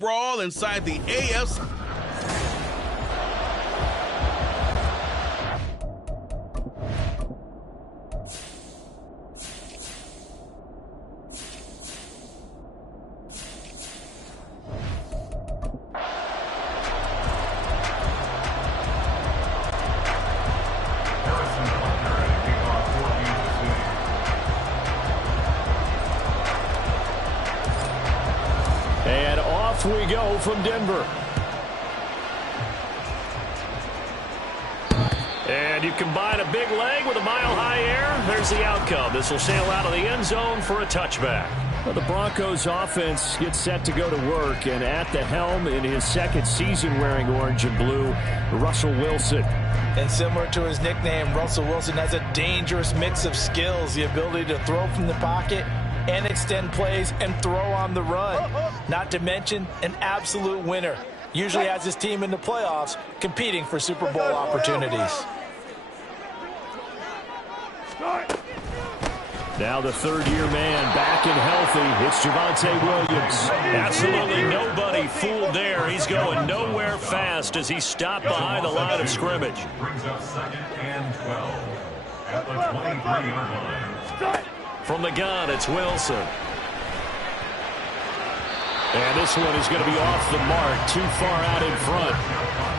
brawl inside the AFC. And off we go from Denver. And you combine a big leg with a mile-high air. There's the outcome. This will sail out of the end zone for a touchback. Well, the Broncos offense gets set to go to work, and at the helm in his second season wearing orange and blue, Russell Wilson. And similar to his nickname, Russell Wilson has a dangerous mix of skills, the ability to throw from the pocket and extend plays and throw on the run. Not to mention an absolute winner. Usually has his team in the playoffs competing for Super Bowl opportunities. Now the third-year man back and healthy. It's Javonte Williams. Absolutely nobody fooled there. He's going nowhere fast as he stopped behind the line of scrimmage. Brings up 2nd and 12 at the 23-yard line. From the gun, it's Wilson. And this one is going to be off the mark, too far out in front.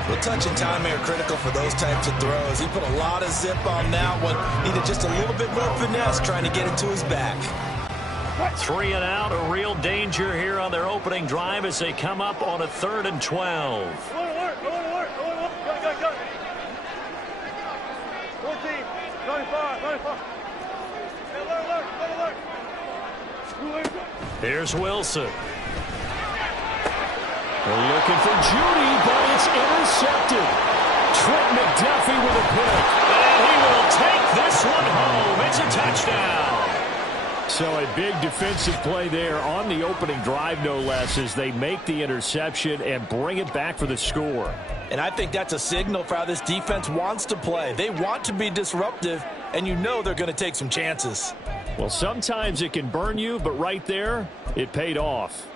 Well, touch and timing are critical for those types of throws. He put a lot of zip on that one. Needed just a little bit more finesse trying to get it to his back. 3 and out, a real danger here on their opening drive as they come up on a 3rd and 12. 14, 95. Here's Wilson. They're looking for Judy, but it's intercepted. Trent McDuffie with a pick. And he will take this one home. It's a touchdown. So a big defensive play there on the opening drive, no less, as they make the interception and bring it back for the score. And I think that's a signal for how this defense wants to play. They want to be disruptive, and you know they're going to take some chances. Well, sometimes it can burn you, but right there, it paid off.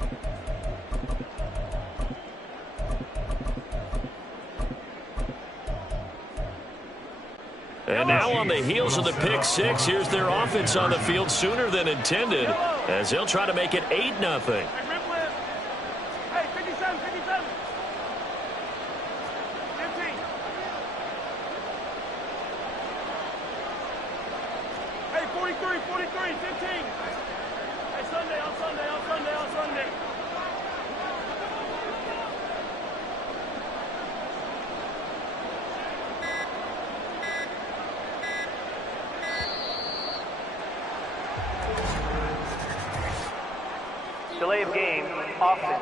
And now on the heels of the pick six, here's their offense on the field sooner than intended as they'll try to make it 8-0. Hey, 57. 15. Hey, 43, 15. Hey, Sunday. Delay of game, offense.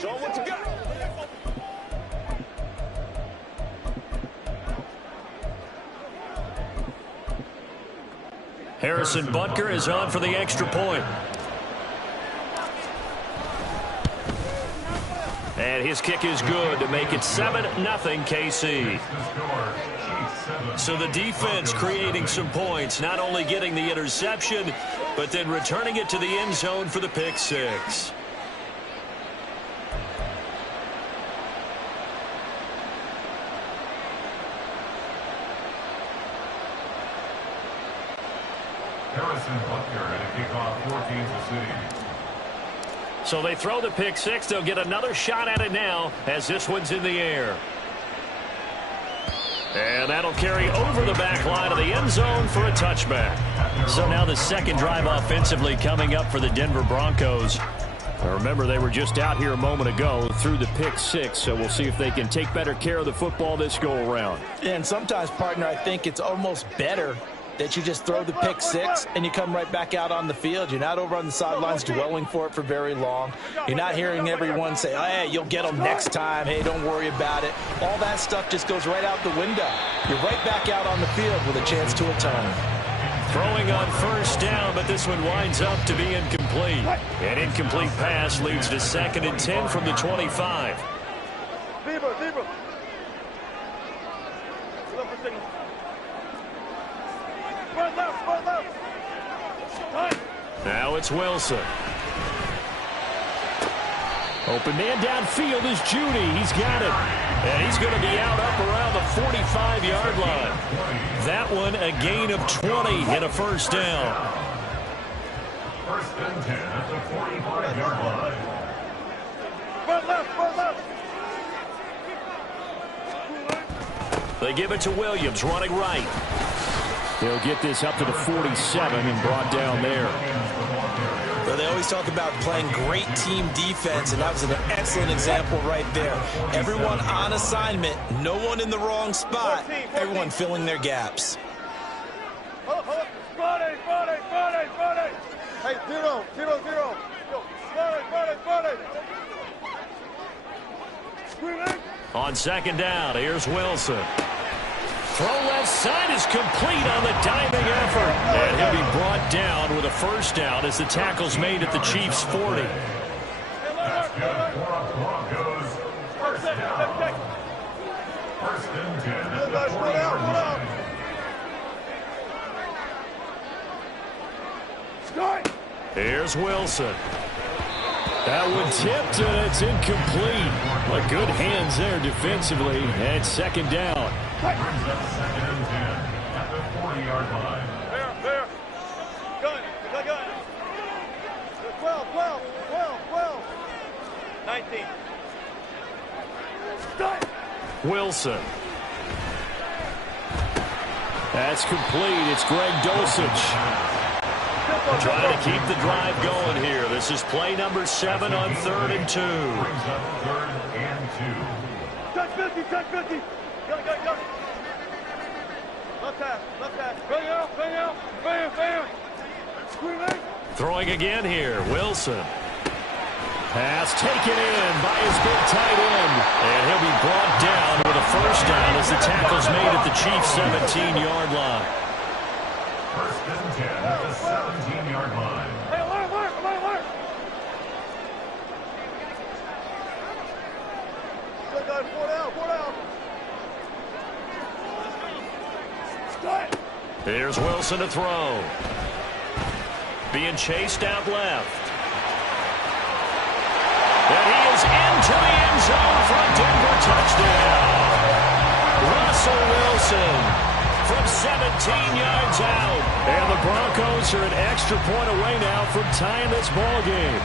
Show what you got. Harrison Butker is on for the extra point. And his kick is good to make it 7-0 KC. So the defense creating some points, not only getting the interception, but then returning it to the end zone for the pick six. Harrison Butker at a kickoff for Kansas City. So they throw the pick six. They'll get another shot at it now as this one's in the air. And that'll carry over the back line of the end zone for a touchback. So now the second drive offensively coming up for the Denver Broncos. Now remember, they were just out here a moment ago through the pick six, so we'll see if they can take better care of the football this go-around. And sometimes, partner, I think it's almost better that you just throw the pick six and you come right back out on the field. You're not over on the sidelines dwelling for it for very long. You're not hearing everyone say, oh, hey, you'll get them next time. Hey, don't worry about it. All that stuff just goes right out the window. You're right back out on the field with a chance to atone. Throwing on first down, but this one winds up to be incomplete. incomplete. An incomplete pass leads to 2nd and 10 from the 25. Zebra. Run left. Now it's Wilson. Open man downfield is Judy. He's got it. And he's going to be out up around the 45-yard line. That one a gain of 20 and a first down. 1st and 10 at the 45-yard line. Run left. They give it to Williams, running right. They'll get this up to the 47 and brought down there. Well, they always talk about playing great team defense, and that was an excellent example right there. Everyone on assignment, no one in the wrong spot, everyone filling their gaps. Friday. Hey, 0. Friday. On 2nd down, here's Wilson. Throw left side is complete on the diving effort. And he'll be brought down with a first down as the tackle's made at the Chiefs' 40. That's good for a Broncos. First down. 1st and 10 at the 40-yard line. Here's Wilson. That one tipped, and it's incomplete. But good hands there defensively. And 2nd down. Brings up 2nd and 10 at the 40-yard line. There. Gun. 12. 19. Wilson. That's complete. It's Greg Dulcich. Trying to keep the drive going here. This is play number 7 on 3rd and 2. Brings up 3rd and 2. Touch 50. Go. Left half. Bang out. Bam. Throwing again here. Wilson. Pass taken in by his big tight end. And he'll be brought down with a first down as the tackle's made at the Chiefs' 17-yard line. 1st and 10 at the 17-yard line. Hey, alert. Good guy, 4 down. Here's Wilson to throw. Being chased out left. And he is into the end zone for a Denver touchdown. Russell Wilson from 17 yards out. And the Broncos are an extra point away now from tying this ball game.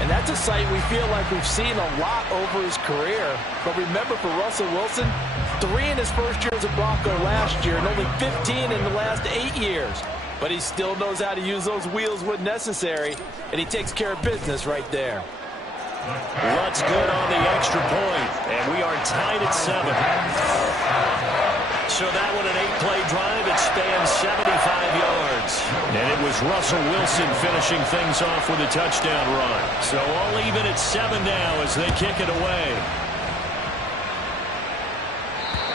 And that's a sight we feel like we've seen a lot over his career. But remember, for Russell Wilson, 3 in his first year as a Bronco last year and only 15 in the last 8 years. But he still knows how to use those wheels when necessary, and he takes care of business right there. Lutz good on the extra point, and we are tied at 7. So that one an 8-play drive. It spans 75 yards. And it was Russell Wilson finishing things off with a touchdown run. So all even at 7 now as they kick it away.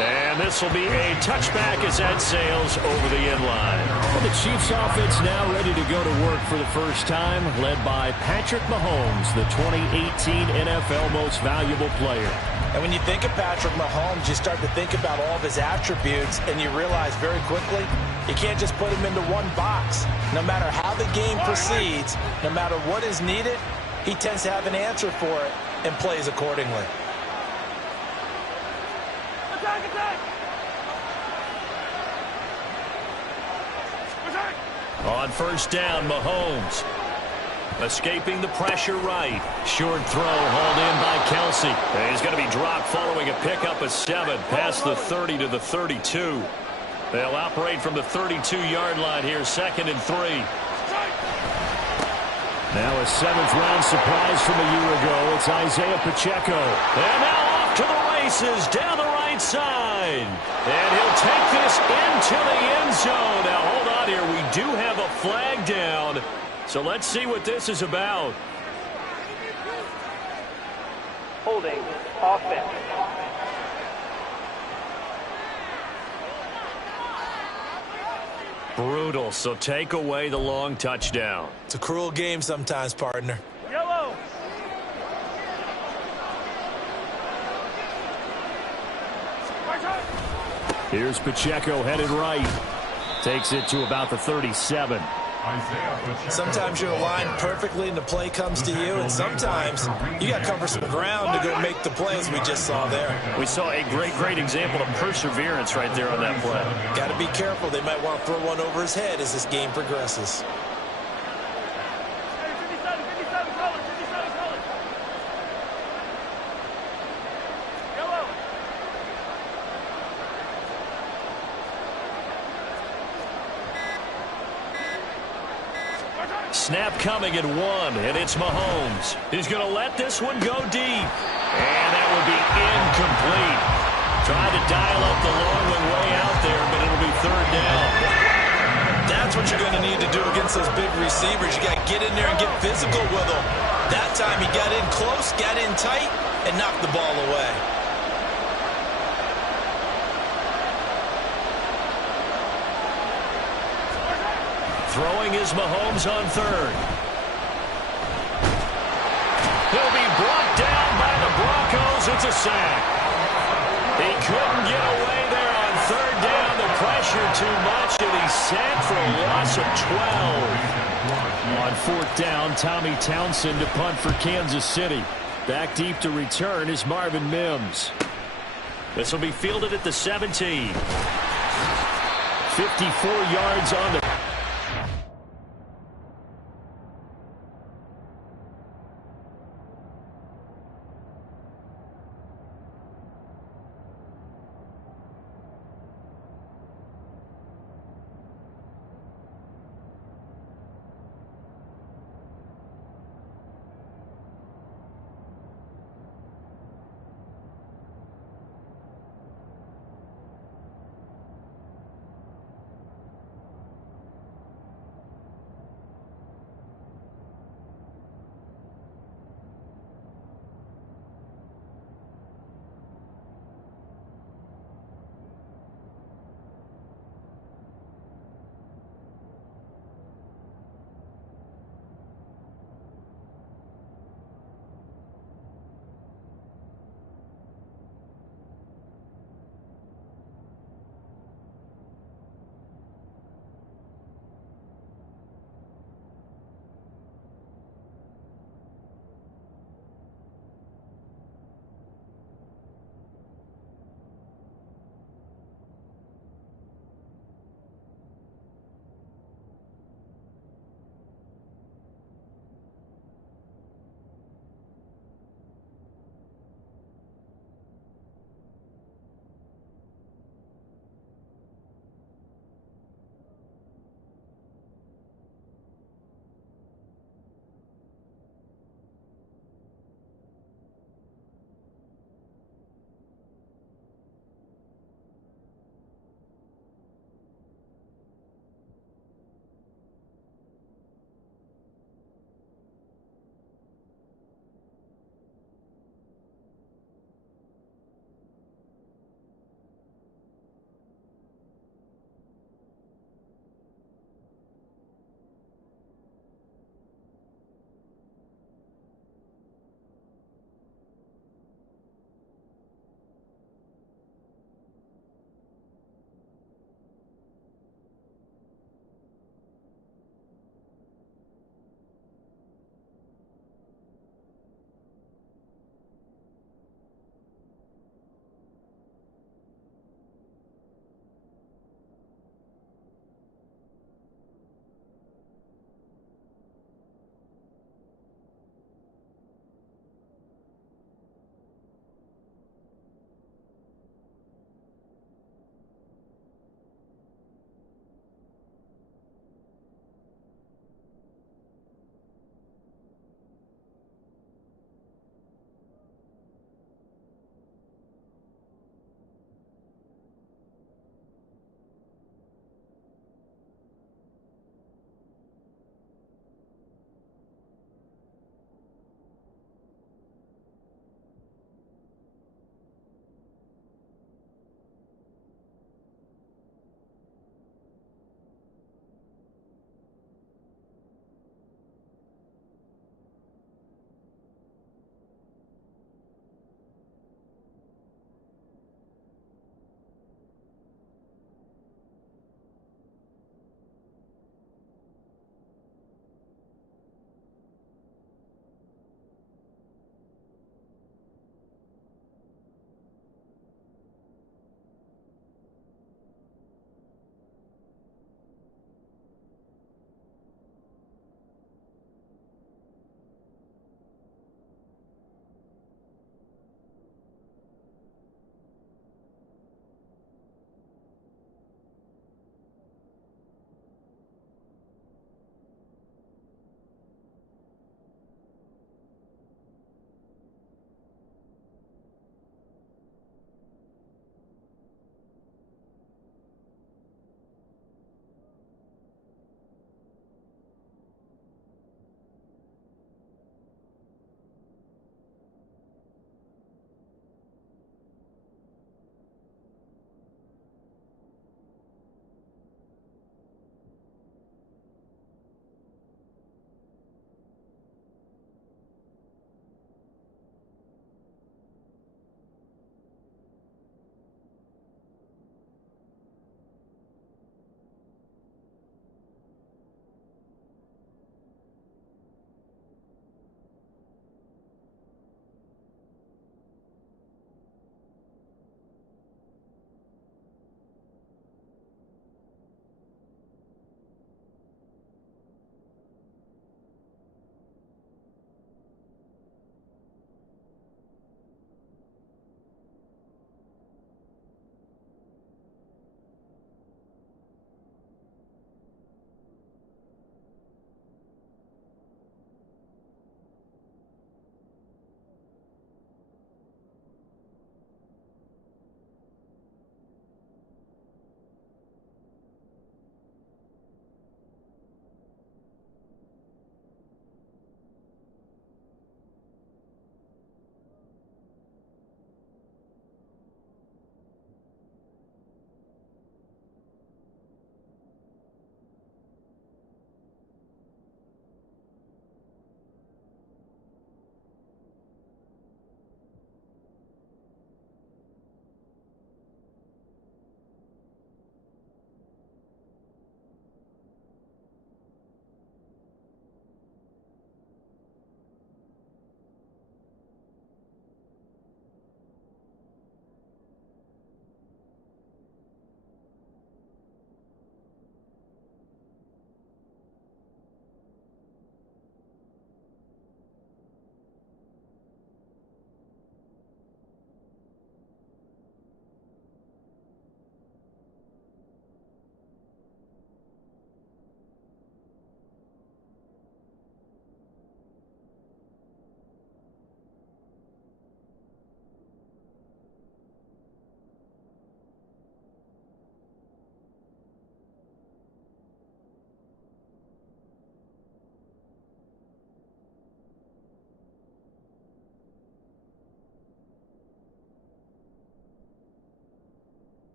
And this will be a touchback as that sails over the end line. Well, the Chiefs offense now ready to go to work for the first time, led by Patrick Mahomes, the 2018 NFL Most Valuable Player. And when you think of Patrick Mahomes, you start to think about all of his attributes, and you realize very quickly you can't just put him into one box. No matter how the game proceeds, no matter what is needed, he tends to have an answer for it and plays accordingly. On first down, Mahomes. Escaping the pressure right. Short throw hauled in by Kelsey. And he's going to be dropped following a pickup of 7 past the 30 to the 32. They'll operate from the 32-yard line here, 2nd and 3. Now a 7th-round surprise from a year ago. It's Isaiah Pacheco. And now off to the races down the right side. And he'll take this into the end zone. Now hold on here. We do have a flag down. So let's see what this is about. Holding offense. Brutal, so take away the long touchdown. It's a cruel game sometimes, partner. Yellow. Here's Pacheco headed right. Takes it to about the 37. Sometimes you're aligned perfectly and the play comes to you, and sometimes you got to cover some ground to go make the plays we just saw there. We saw a great example of perseverance right there on that play. Got to be careful. They might want to throw one over his head as this game progresses. Snap coming at 1, and it's Mahomes. He's going to let this one go deep. And that would be incomplete. Tried to dial up the long one way out there, but it'll be 3rd down. That's what you're going to need to do against those big receivers. You got to get in there and get physical with them. That time he got in close, got in tight, and knocked the ball away. Throwing is Mahomes on 3rd. He'll be brought down by the Broncos. It's a sack. He couldn't get away there on 3rd down. The pressure too much, and he's sacked for a loss of 12. On 4th down, Tommy Townsend to punt for Kansas City. Back deep to return is Marvin Mims. This will be fielded at the 17. 54 yards on the...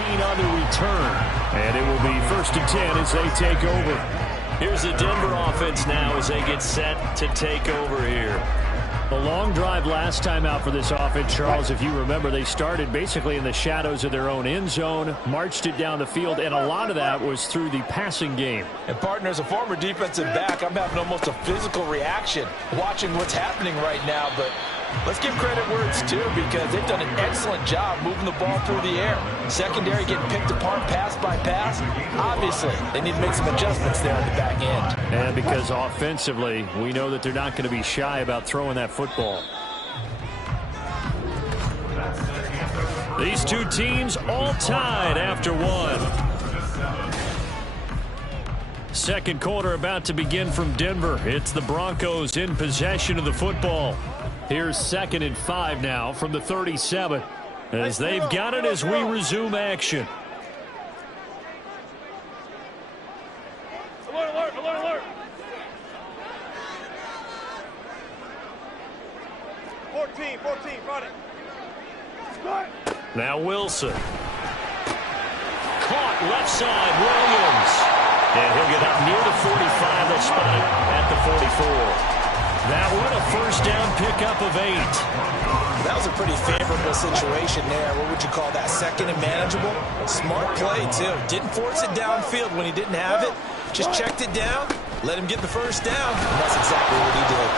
18 on the return. And it will be 1st and 10 as they take over. Here's the Denver offense now as they get set to take over here. A long drive last time out for this offense, Charles. If you remember, they started basically in the shadows of their own end zone, marched it down the field, and a lot of that was through the passing game. And, partner, as a former defensive back, I'm having almost a physical reaction watching what's happening right now. But let's give credit where it's due, because they've done an excellent job moving the ball through the air. Secondary getting picked apart pass by pass. Obviously, they need to make some adjustments there on the back end. And because offensively, we know that they're not going to be shy about throwing that football. These two teams all tied after one. Second quarter about to begin from Denver. It's the Broncos in possession of the football. Here's 2nd and 5 now from the 37 as they've got it as we resume action. Alert, alert, alert, alert. 14, run it. Now Wilson. Caught left side, Williams. And he'll get up near the 45. They'll spot it at the 44. That one a first down pickup of 8. That was a pretty favorable situation there. What would you call that? Second and manageable? Smart play, too. Didn't force it downfield when he didn't have it. Just checked it down, let him get the first down, and that's exactly what he did.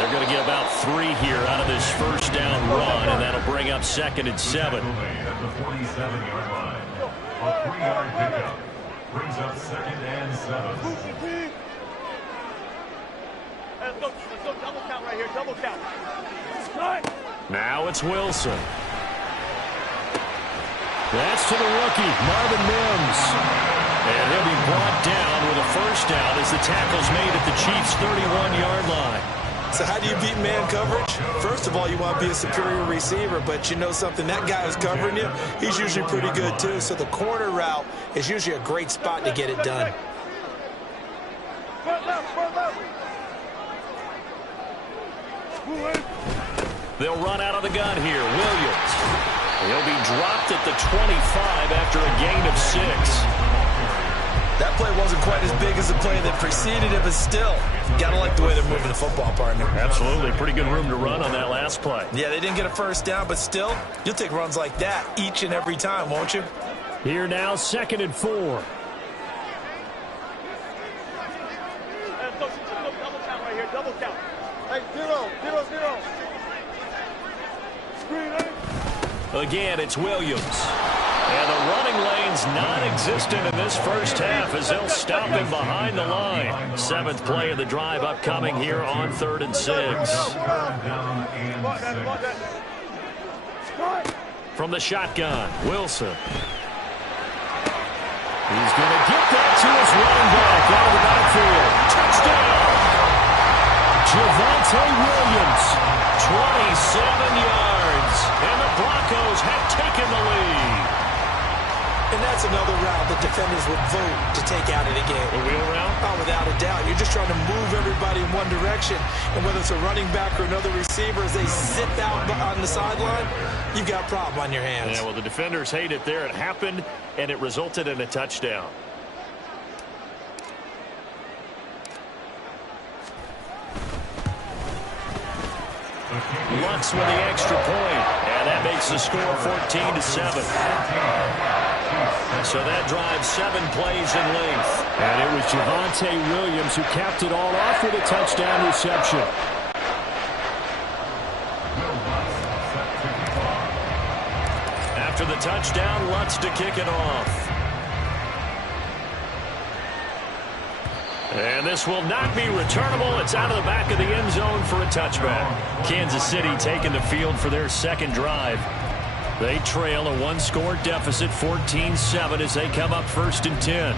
They're going to get about 3 here out of this first down run, and that'll bring up 2nd and 7. At the 47-yard line. A 3-yard pickup brings up 2nd and 7. Let's go, double count right here, double count. Now it's Wilson. That's to the rookie, Marvin Mims. And he'll be brought down with a first down as the tackle's made at the Chiefs' 31-yard line. So how do you beat man coverage? First of all, you want to be a superior receiver, but you know something, that guy who's covering you, he's usually pretty good too. So the corner route is usually a great spot to get it done. They'll run out of the gun here. Williams. He'll be dropped at the 25 after a gain of 6. That play wasn't quite as big as the play that preceded it, but still, got to like the way they're moving the football, partner. Absolutely. Pretty good room to run on that last play. Yeah, they didn't get a first down, but still, you'll take runs like that each and every time, won't you? Here now, 2nd and 4. Let's go, double count right here, double count. Hey, 0. Screen, Again, it's Williams. And the running lane's non-existent in this first half as they'll stop him behind the line. 7th play of the drive upcoming here on 3rd and 6. From the shotgun, Wilson. He's going to get that to his running back out of the backfield. Touchdown! Javonte Williams, 27 yards, and the Broncos have taken the lead. And that's another route that defenders would vote to take out of the game. A wheel route? Oh, without a doubt. You're just trying to move everybody in one direction. And whether it's a running back or another receiver, as they sit out on the sideline, you've got a problem on your hands. Yeah, well, the defenders hate it there. It happened, and it resulted in a touchdown. Lutz with the extra point, and that makes the score 14-7. So that drives 7 plays in length. And it was Javonte Williams who capped it all off with a touchdown reception. After the touchdown, Lutz to kick it off. And this will not be returnable. It's out of the back of the end zone for a touchback. Kansas City taking the field for their second drive. They trail a 1-score deficit, 14-7, as they come up 1st and 10.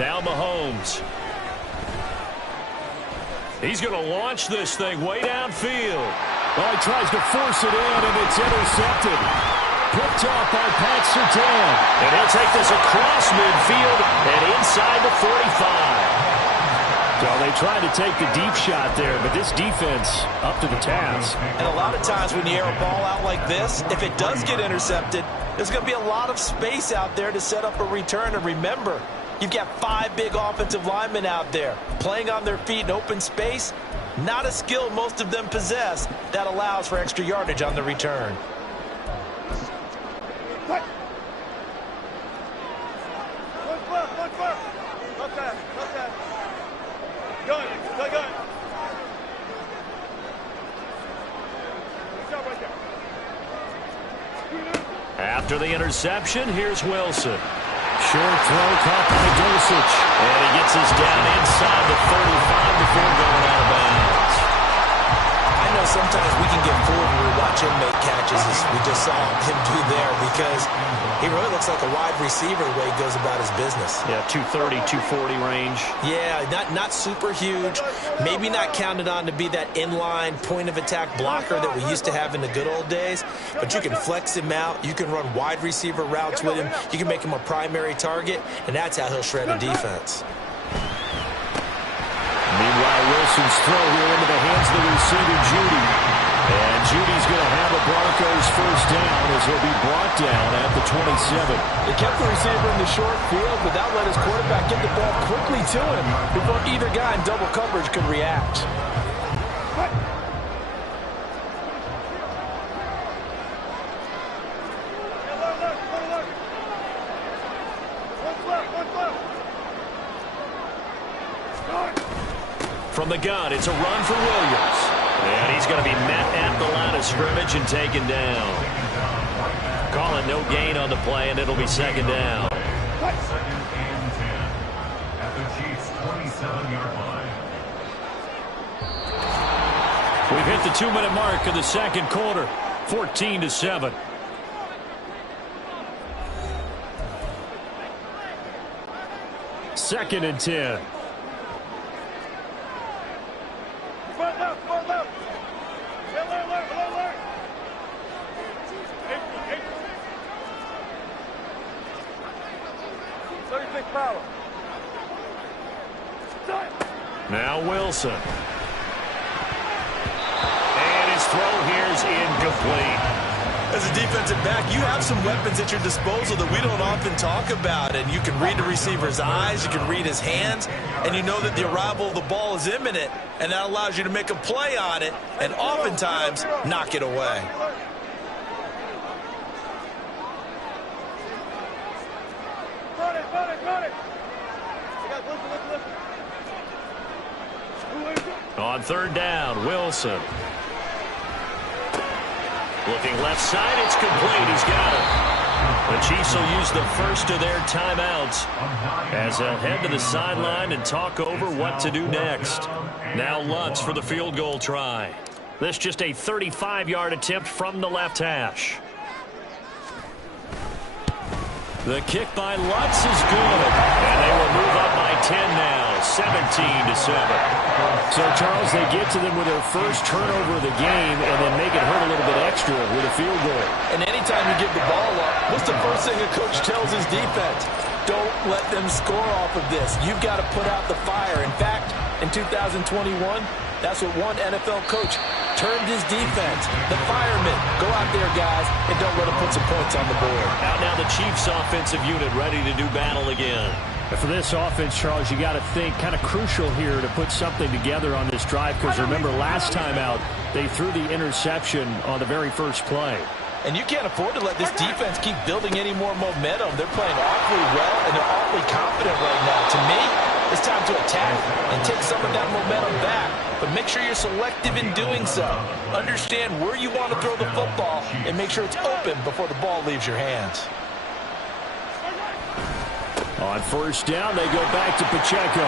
Now Mahomes. He's going to launch this thing way downfield. Well, he tries to force it in, and it's intercepted. Picked off by Pat Surtain. And he'll take this across midfield and inside the 45. So they tried to take the deep shot there, but this defense up to the task. And a lot of times when you air a ball out like this, if it does get intercepted, there's going to be a lot of space out there to set up a return. And remember, you've got 5 big offensive linemen out there playing on their feet in open space. Not a skill most of them possess that allows for extra yardage on the return. After the interception, here's Wilson. Short throw caught by Dulcich. And he gets us down inside the 35 before going out of bounds. I know sometimes we can get fooled when we watch him make catches, as we just saw him do there, because he really looks like a wide receiver the way he goes about his business. Yeah, 230, 240 range. Yeah, not super huge. Maybe not counted on to be that inline point-of-attack blocker that we used to have in the good old days. But you can flex him out. You can run wide receiver routes with him. You can make him a primary target, and that's how he'll shred a defense. Meanwhile, Wilson's throw here into the hands of the receiver, Judy. And Judy's going to have a Broncos first down as he'll be brought down at the 27. They kept the receiver in the short field, but that let his quarterback get the ball quickly to him before either guy in double coverage could react. From the gun, it's a run for Williams. And he's going to be met at the line of scrimmage and taken down. Call it no gain on the play, and it'll be second down. Second and 10 at the Chiefs' 27-yard line. We've hit the 2-minute mark of the second quarter, 14-7. Second and 10. Now Wilson. And his throw here is incomplete. As a defensive back, you have some weapons at your disposal that we don't often talk about. And you can read the receiver's eyes, you can read his hands, and you know that the arrival of the ball is imminent, and that allows you to make a play on it and oftentimes knock it away. On third down, Wilson. Looking left side, it's complete. He's got it. The Chiefs will use the first of their timeouts as they'll head to the sideline and talk over what to do next. Now Lutz for the field goal try. This just a 35-yard attempt from the left hash. The kick by Lutz is good. And they will move up by 10 now, 17-7. So, Charles, they get to them with their first turnover of the game and then make it hurt a little bit extra with a field goal. And anytime you give the ball up, what's the first thing a coach tells his defense? Don't let them score off of this. You've got to put out the fire. In fact, in 2021, that's what one NFL coach termed his defense. The firemen. Go out there, guys, and don't let them put some points on the board. Out now the Chiefs offensive unit ready to do battle again. For this offense, Charles, you got to think kind of crucial here to put something together on this drive, because remember last time out they threw the interception on the very first play. And you can't afford to let this defense keep building any more momentum. They're playing awfully well, and they're awfully confident right now. To me, it's time to attack and take some of that momentum back. But make sure you're selective in doing so. Understand where you want to throw the football and make sure it's open before the ball leaves your hands. On first down, they go back to Pacheco.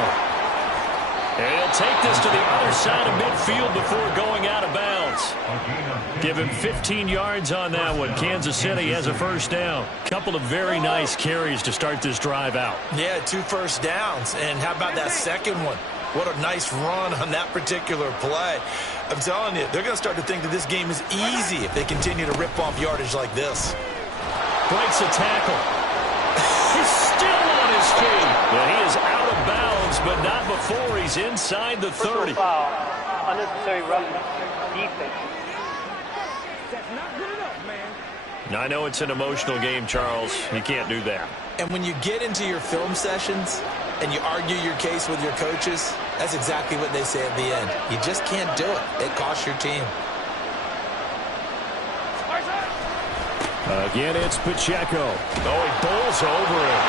And he'll take this to the other side of midfield before going out of bounds. yards. Give him 15 yards on that one. Kansas City has a first down. Couple of very nice carries to start this drive out. Yeah, 2 first downs. And how about that second one? What a nice run on that particular play. I'm telling you, they're going to start to think that this game is easy if they continue to rip off yardage like this. Breaks a tackle. He's still on his feet. Yeah, he is out of bounds, but not before he's inside the 30. Foul. Unnecessary roughness. Defense. I know it's an emotional game, Charles. You can't do that. And when you get into your film sessions and you argue your case with your coaches, that's exactly what they say at the end. You just can't do it. It costs your team. Again, it's Pacheco. Oh, he bowls over it.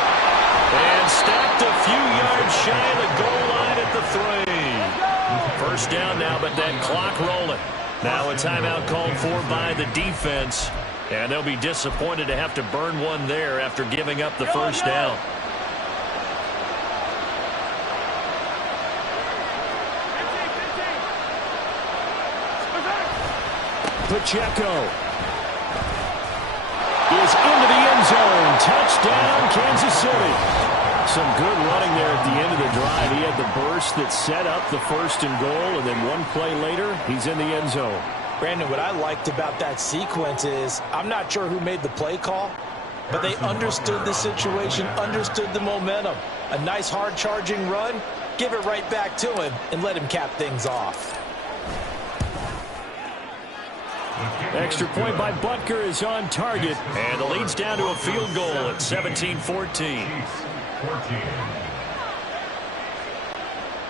And stopped a few yards shy of the goal line at the 3. First down now, but that clock rolling. Now a timeout called for by the defense. And they'll be disappointed to have to burn one there after giving up the first down. Pacheco is into the end zone. Touchdown, Kansas City. Some good running there at the end of the drive. He had the burst that set up the 1st and goal, and then one play later, he's in the end zone. Brandon, what I liked about that sequence is I'm not sure who made the play call, but they understood the situation, understood the momentum. A nice hard-charging run, give it right back to him, and let him cap things off. Extra point by Butker is on target. And the lead's down to a field goal at 17-14.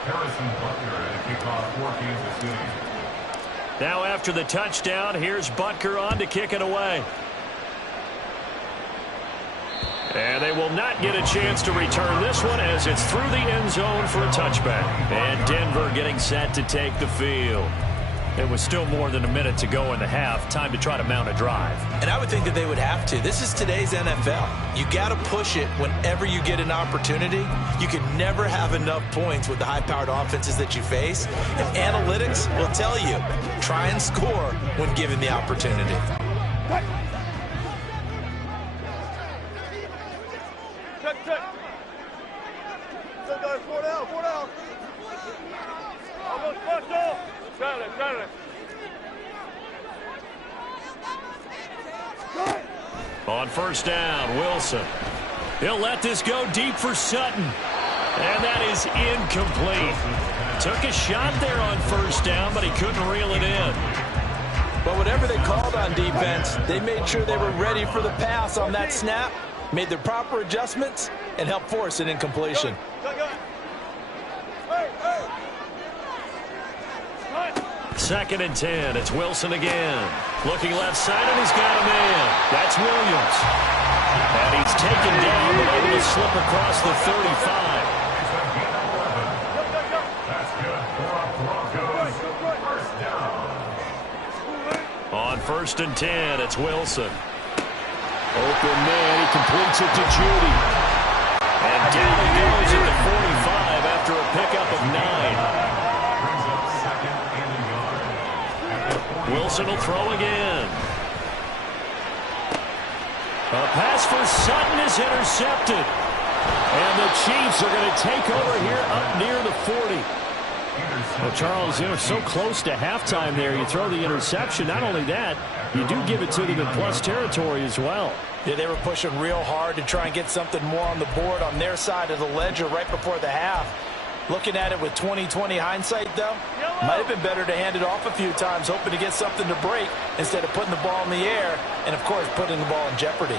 Harrison Butker at kickoff for Kansas City. Now after the touchdown, here's Butker on to kick it away. And they will not get a chance to return this one as it's through the end zone for a touchback. And Denver getting set to take the field. There was still more than a minute to go in the half. Time to try to mount a drive. And I would think that they would have to. This is today's NFL. You got to push it whenever you get an opportunity. You can never have enough points with the high-powered offenses that you face. And analytics will tell you, try and score when given the opportunity. Check. Guys, 4 down. Almost touched off. Got it. On first down, Wilson. He'll let this go deep for Sutton. And that is incomplete. Took a shot there on first down, but he couldn't reel it in. But whatever they called on defense, they made sure they were ready for the pass on that snap, made the proper adjustments, and helped force an incompletion. Second and 10. It's Wilson again. Looking left side, and he's got a man. That's Williams. And he's taken down, but able to slip across the 35. That's good for Broncos. First down. On first and 10, it's Wilson. Open man, he completes it to Judy. And down he goes at the 45 after a pickup of 9. Wilson will throw again. A pass for Sutton is intercepted. And the Chiefs are going to take over here up near the 40. Well, Charles, they were so close to halftime there. You throw the interception. Not only that, you do give it to them in plus territory as well. Yeah, they were pushing real hard to try and get something more on the board on their side of the ledger right before the half. Looking at it with 20/20 hindsight, though, might have been better to hand it off a few times, hoping to get something to break instead of putting the ball in the air and, of course, putting the ball in jeopardy.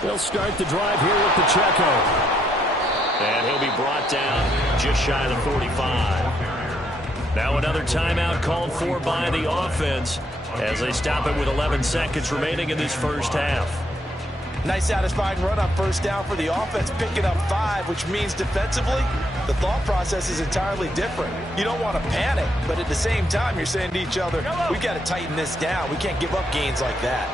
They'll start the drive here with Pacheco. And he'll be brought down just shy of the 45. Now another timeout called for by the offense as they stop it with 11 seconds remaining in this first half. Nice satisfying run on first down for the offense, picking up 5, which means defensively, the thought process is entirely different. You don't want to panic, but at the same time, you're saying to each other, we got to tighten this down. We can't give up gains like that.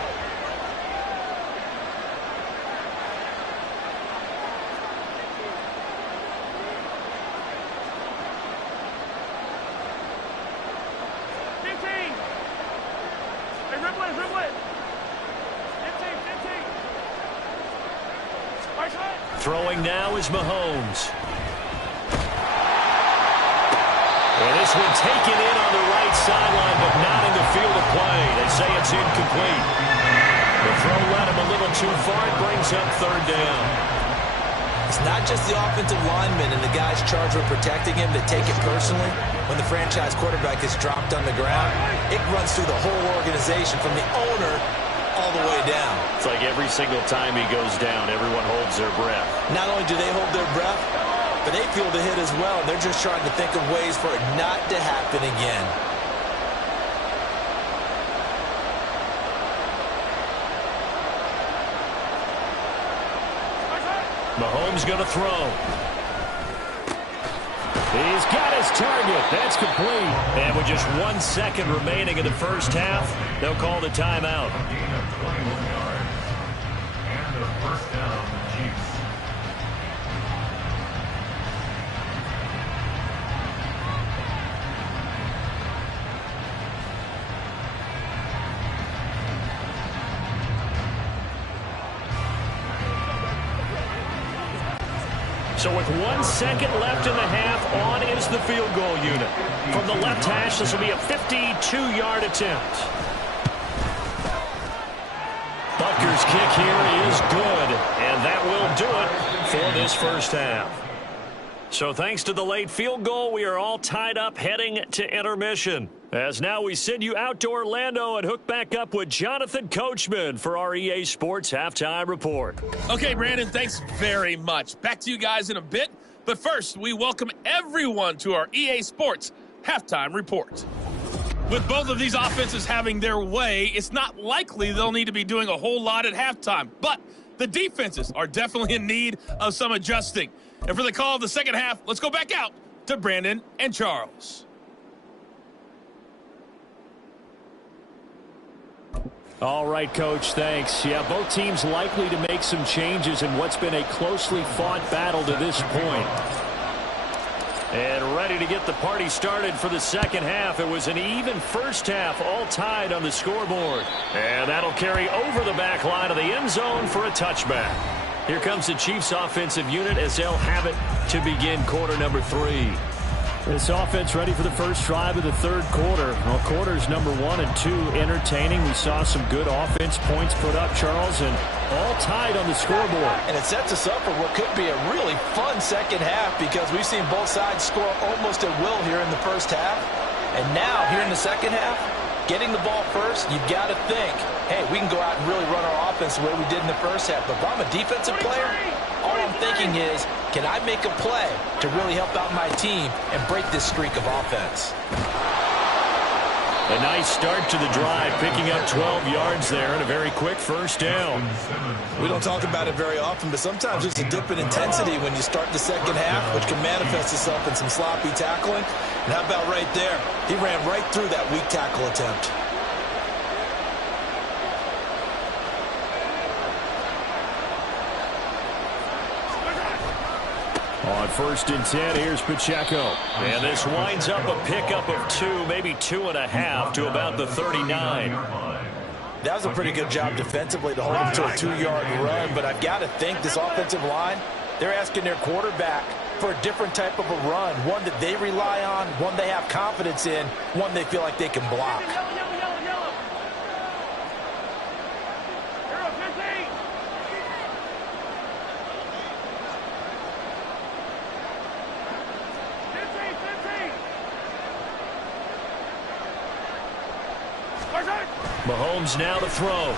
Throwing now is Mahomes. And this one taken in on the right sideline, but not in the field of play. They say it's incomplete. The throw led him a little too far. It brings up third down. It's not just the offensive linemen and the guys charged with protecting him that take it personally. When the franchise quarterback is dropped on the ground, it runs through the whole organization from the owner all the way down. It's like every single time he goes down, everyone holds their breath. Not only do they hold their breath, but they feel the hit as well. They're just trying to think of ways for it not to happen again. Mahomes going to throw. He's got his target. That's complete. And with just 1 second remaining in the first half, they'll call the timeout. And a first down, Chiefs. So with 1 second left in the half, on is the field goal unit. From the left hash, this will be a 52-yard attempt. Butker's kick here is good, and that will do it for this first half. So thanks to the late field goal, we are all tied up heading to intermission. As now we send you out to Orlando and hook back up with Jonathan Coachman for our EA Sports Halftime Report. Okay, Brandon, thanks very much. Back to you guys in a bit. But first, we welcome everyone to our EA Sports Halftime Report. With both of these offenses having their way, it's not likely they'll need to be doing a whole lot at halftime. But the defenses are definitely in need of some adjusting. And for the call of the second half, let's go back out to Brandon and Charles. All right, Coach, thanks. Yeah, both teams likely to make some changes in what's been a closely fought battle to this point. And ready to get the party started for the second half. It was an even first half, all tied on the scoreboard. And that'll carry over the back line of the end zone for a touchback. Here comes the Chiefs offensive unit as they'll have it to begin quarter number 3. This offense ready for the first drive of the third quarter. Well, quarters number 1 and 2 entertaining. We saw some good offense points put up, Charles, and all tied on the scoreboard. And it sets us up for what could be a really fun second half because we've seen both sides score almost at will here in the first half. And now, here in the second half, getting the ball first, you've got to think, hey, we can go out and really run our offense the way we did in the first half. But if I'm a defensive player, all I'm thinking is, can I make a play to really help out my team and break this streak of offense? A nice start to the drive, picking up 12 yards there and a very quick first down. We don't talk about it very often, but sometimes there's a dip in intensity when you start the second half, which can manifest itself in some sloppy tackling. And how about right there? He ran right through that weak tackle attempt. On 1st and 10, here's Pacheco. And this winds up a pickup of 2, maybe 2.5 to about the 39. That was a pretty good job defensively to hold him to a 2-yard run, but I've got to think this offensive line, they're asking their quarterback for a different type of a run, one that they rely on, one they have confidence in, one they feel like they can block. Mahomes now to throw.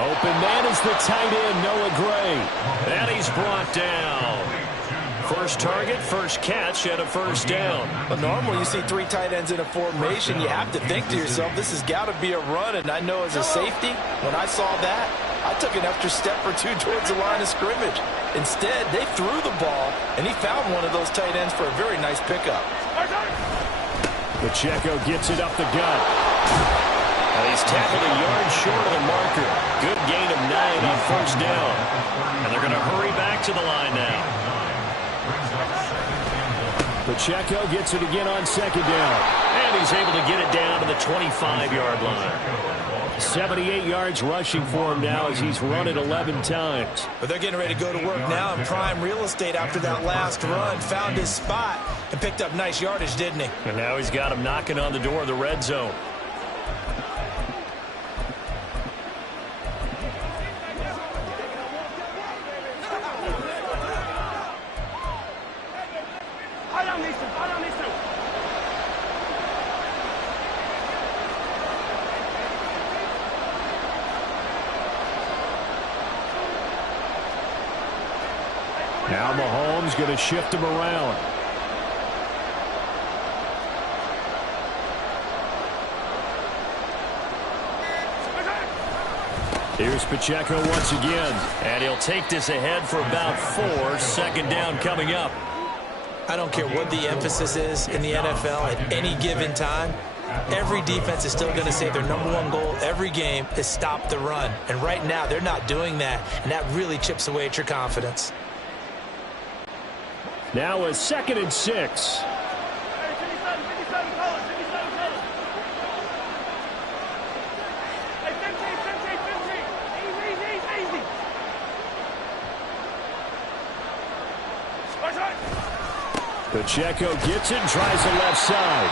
Open man is the tight end, Noah Gray. And he's brought down. First target, first catch, and a first down. But normally you see 3 tight ends in a formation. You have to think to yourself, this has got to be a run. And I know as a safety, when I saw that, I took an extra step or 2 towards the line of scrimmage. Instead, they threw the ball, and he found one of those tight ends for a very nice pickup. Pacheco gets it up the gut. And he's tackled a yard short of the marker. Good gain of 9 on first down. And they're going to hurry back to the line now. Pacheco gets it again on second down. And he's able to get it down to the 25-yard line. 78 yards rushing for him now as he's run it 11 times. But they're getting ready to go to work now in prime real estate after that last run. Found his spot and picked up nice yardage, didn't he? And now he's got him knocking on the door of the red zone. Now Mahomes going to shift him around. Here's Pacheco once again. And he'll take this ahead for about 4. Second down coming up. I don't care what the emphasis is in the NFL at any given time. Every defense is still going to say their #1 goal every game is stop the run. And right now they're not doing that, and that really chips away at your confidence. Now a 2nd and 6. Pacheco gets it and tries the left side.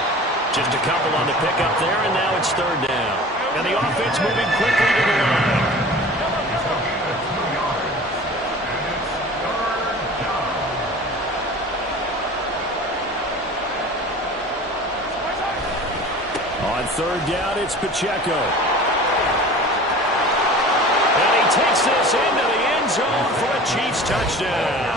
Just a couple on the pickup there, and now it's 3rd down. And the offense moving quickly to the line. On 3rd down, it's Pacheco. And he takes this into the end zone for a Chiefs touchdown.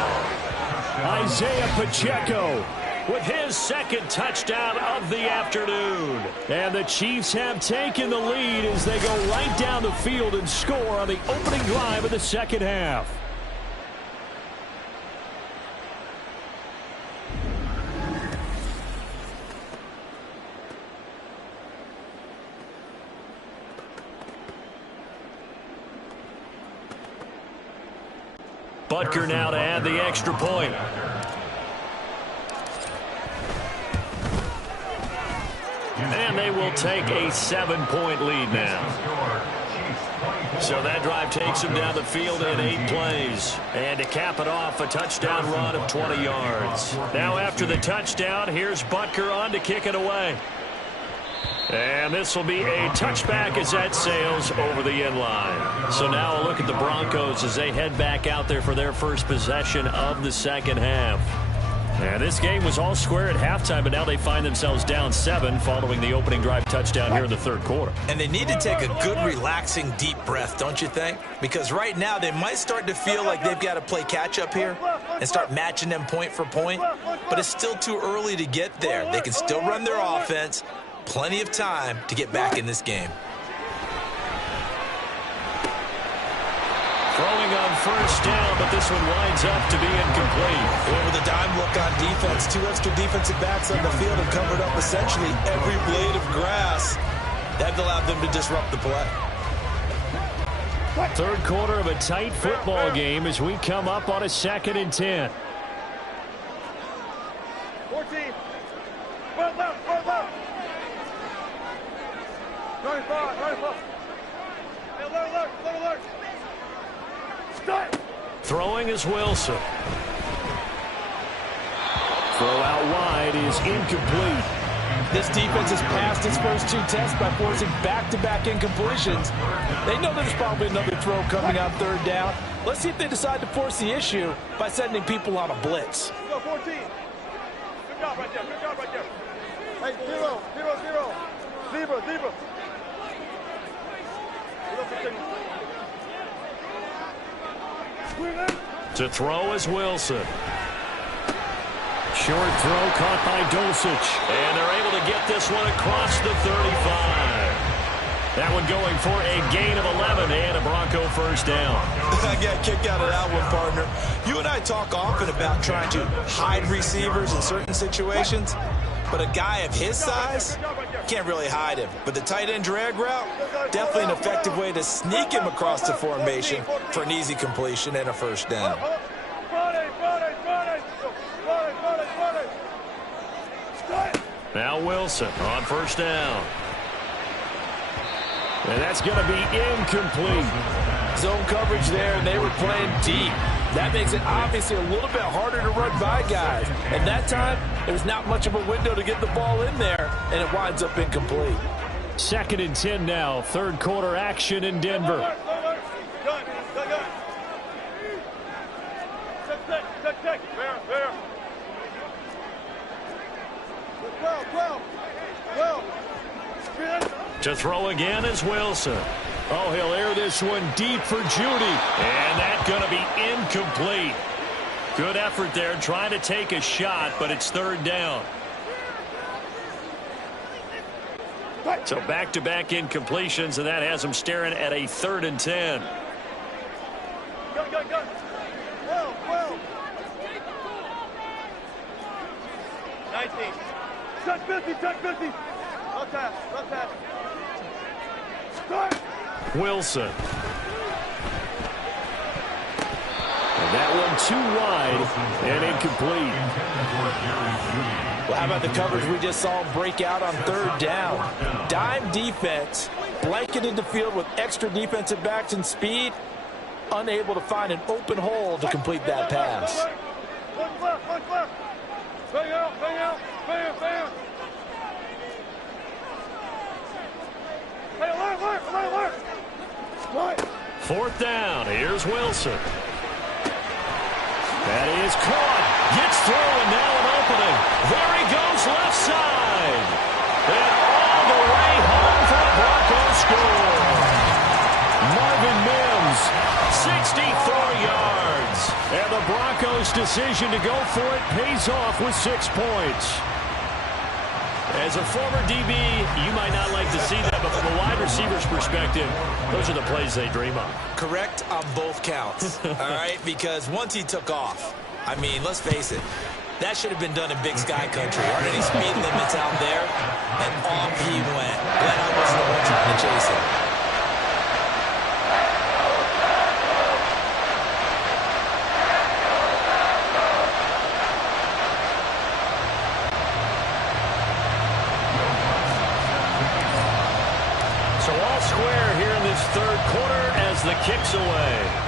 Isaiah Pacheco with his 2nd touchdown of the afternoon. And the Chiefs have taken the lead as they go right down the field and score on the opening drive of the 2nd half. Butker now to add the extra point. And they will take a 7-point lead now. So that drive takes them down the field in 8 plays. And to cap it off, a touchdown run of 20 yards. Now after the touchdown, here's Butker on to kick it away. And this will be a touchback as that sails over the end line. So now a look at the Broncos as they head back out there for their first possession of the 2nd half. And this game was all square at halftime, but now they find themselves down 7 following the opening drive touchdown here in the 3rd quarter. And they need to take a good, relaxing, deep breath, don't you think? Because right now they might start to feel like they've got to play catch-up here and start matching them point for point. But it's still too early to get there. They can still run their offense. Plenty of time to get back in this game. Throwing on 1st down, but this one winds up to be incomplete. Well, with a dime look on defense, 2 extra defensive backs on the field have covered up essentially every blade of grass. That allowed them to disrupt the play. 3rd quarter of a tight football game as we come up on a 2nd and 10. 14. Right left, right left. 95, 95. Hey, alert. Stop. Throwing is Wilson. Throw out wide is incomplete. This defense has passed its first 2 tests by forcing back-to-back incompletions. They know there's probably another throw coming on 3rd down. Let's see if they decide to force the issue by sending people on a blitz. Go 14. Good job right there. Hey, 0. Zebra. To throw is Wilson. Short throw caught by Dulcich. And they're able to get this one across the 35. That one going for a gain of 11 and a Bronco 1st down. I got kicked out of that one, partner. You and I talk often about trying to hide receivers in certain situations, but a guy of his size can't really hide him. But the tight end drag route, definitely an effective way to sneak him across the formation for an easy completion and a 1st down. Now Wilson on first down. And that's going to be incomplete. Zone coverage there, and they were playing deep. That makes it obviously a little bit harder to run by guys. And that time, there's not much of a window to get the ball in there, and it winds up incomplete. 2nd and 10 now. Third quarter action in Denver. To throw again is Wilson. Oh, he'll air this one deep for Judy. And that's going to be incomplete. Good effort there trying to take a shot, but it's 3rd down. So back-to-back incompletions, and that has them staring at a 3rd and 10. Go. Well. 19. Touch 50. Left pass. Start. Wilson. And that one too wide and incomplete. Well, how about the coverage we just saw break out on 3rd down? Dime defense, blanketed the field with extra defensive backs and speed, unable to find an open hole to complete that pass. Look left. Bang out. Bam. Hey, alert. 4th down. Here's Wilson. That is caught. Gets through, and now an opening. There he goes, left side. And all the way home for the Broncos score. Marvin Mims, 64 yards. and the Broncos' decision to go for it pays off with 6 points. As a former DB, you might not like to see that, but from a wide receiver's perspective, those are the plays they dream of. Correct on both counts, all right? Because once he took off, I mean, let's face it, that should have been done in Big Sky Country. Aren't any speed limits out there? And off he went. Glad I wasn't the one trying to chase him. So all square here in this third quarter as the kick's away.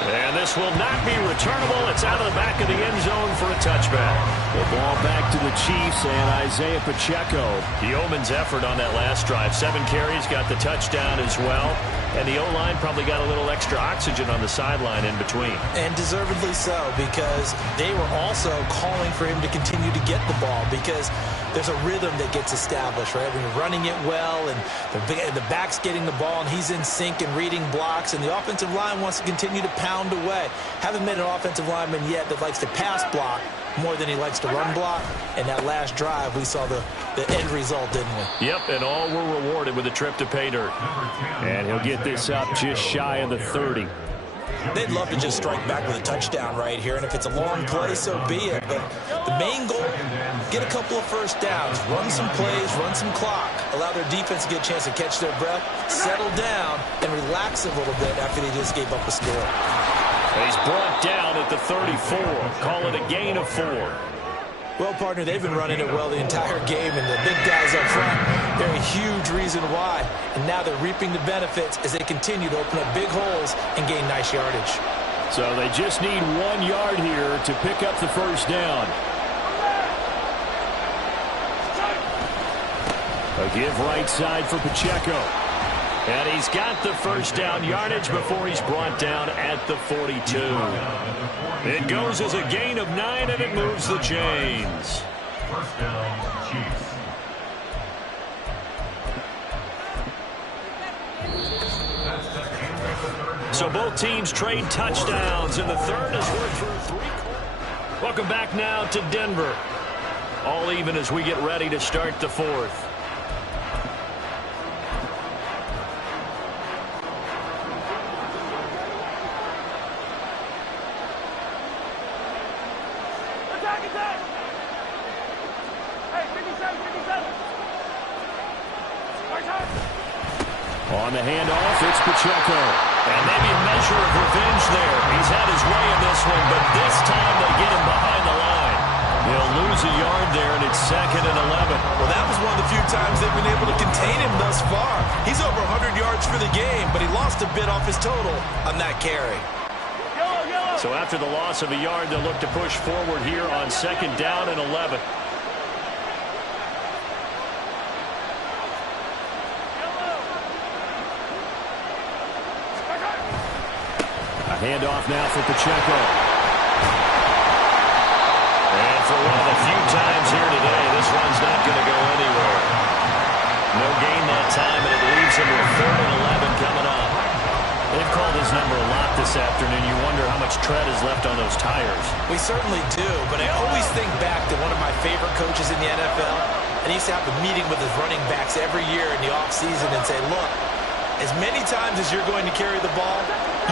And this will not be returnable. It's out of the back of the end zone for a touchback. The ball back to the Chiefs and Isaiah Pacheco. Yeoman's effort on that last drive. 7 carries, got the touchdown as well. And the O-line probably got a little extra oxygen on the sideline in between. And deservedly so, because they were also calling for him to continue to get the ball, because there's a rhythm that gets established, right? When you're running it well and the back's getting the ball and he's in sync and reading blocks, and the offensive line wants to continue to pound away. Haven't met an offensive lineman yet that likes to pass block more than he likes to run block. And that last drive, we saw the end result, didn't we? Yep, and all were rewarded with a trip to pay dirt. And he'll get this up just shy of the 30. They'd love to just strike back with a touchdown right here, and if it's a long play, so be it. But the main goal, get a couple of first downs, run some plays, run some clock, allow their defense to get a chance to catch their breath, settle down, and relax a little bit after they just gave up a score. He's brought down at the 34. Call it a gain of 4. Well, partner, they've been running it well the entire game, and the big guys up front, they're a huge reason why. And now they're reaping the benefits as they continue to open up big holes and gain nice yardage. So they just need 1 yard here to pick up the first down. A give right side for Pacheco. And he's got the first down yardage before he's brought down at the 42. It goes as a gain of 9, and it moves the chains. First down, Chiefs. So both teams trade touchdowns in the third as we're through 3 quarters. Welcome back now to Denver. All even as we get ready to start the fourth. On the handoff, it's Pacheco. And maybe a measure of revenge there. He's had his way in this one, but this time they get him behind the line. He'll lose a a bit off his total on that carry. So after the loss of a yard, they'll look to push forward here on 2nd down and 11. A handoff now for Pacheco. And for one of the few times here today, this one's not going to go anywhere. No gain that time, and it leaves him with 3rd and 11 coming up. They've called his number a lot this afternoon. You wonder how much tread is left on those tires. We certainly do, but I always think back to one of my favorite coaches in the NFL. And he used to have a meeting with his running backs every year in the offseason and say, look, as many times as you're going to carry the ball,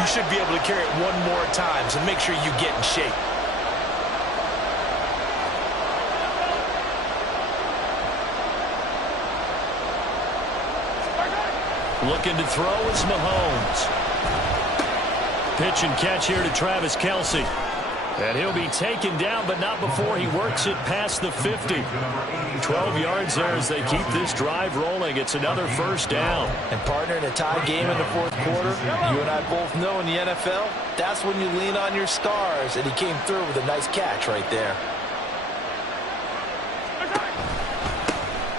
you should be able to carry it one more time, so make sure you get in shape. Looking to throw is Mahomes. Pitch and catch here to Travis Kelce. And he'll be taken down, but not before he works it past the 50. 12 yards there as they keep this drive rolling. It's another 1st down. And partner, in a tie game in the 4th quarter, you and I both know in the NFL, that's when you lean on your stars, and he came through with a nice catch right there.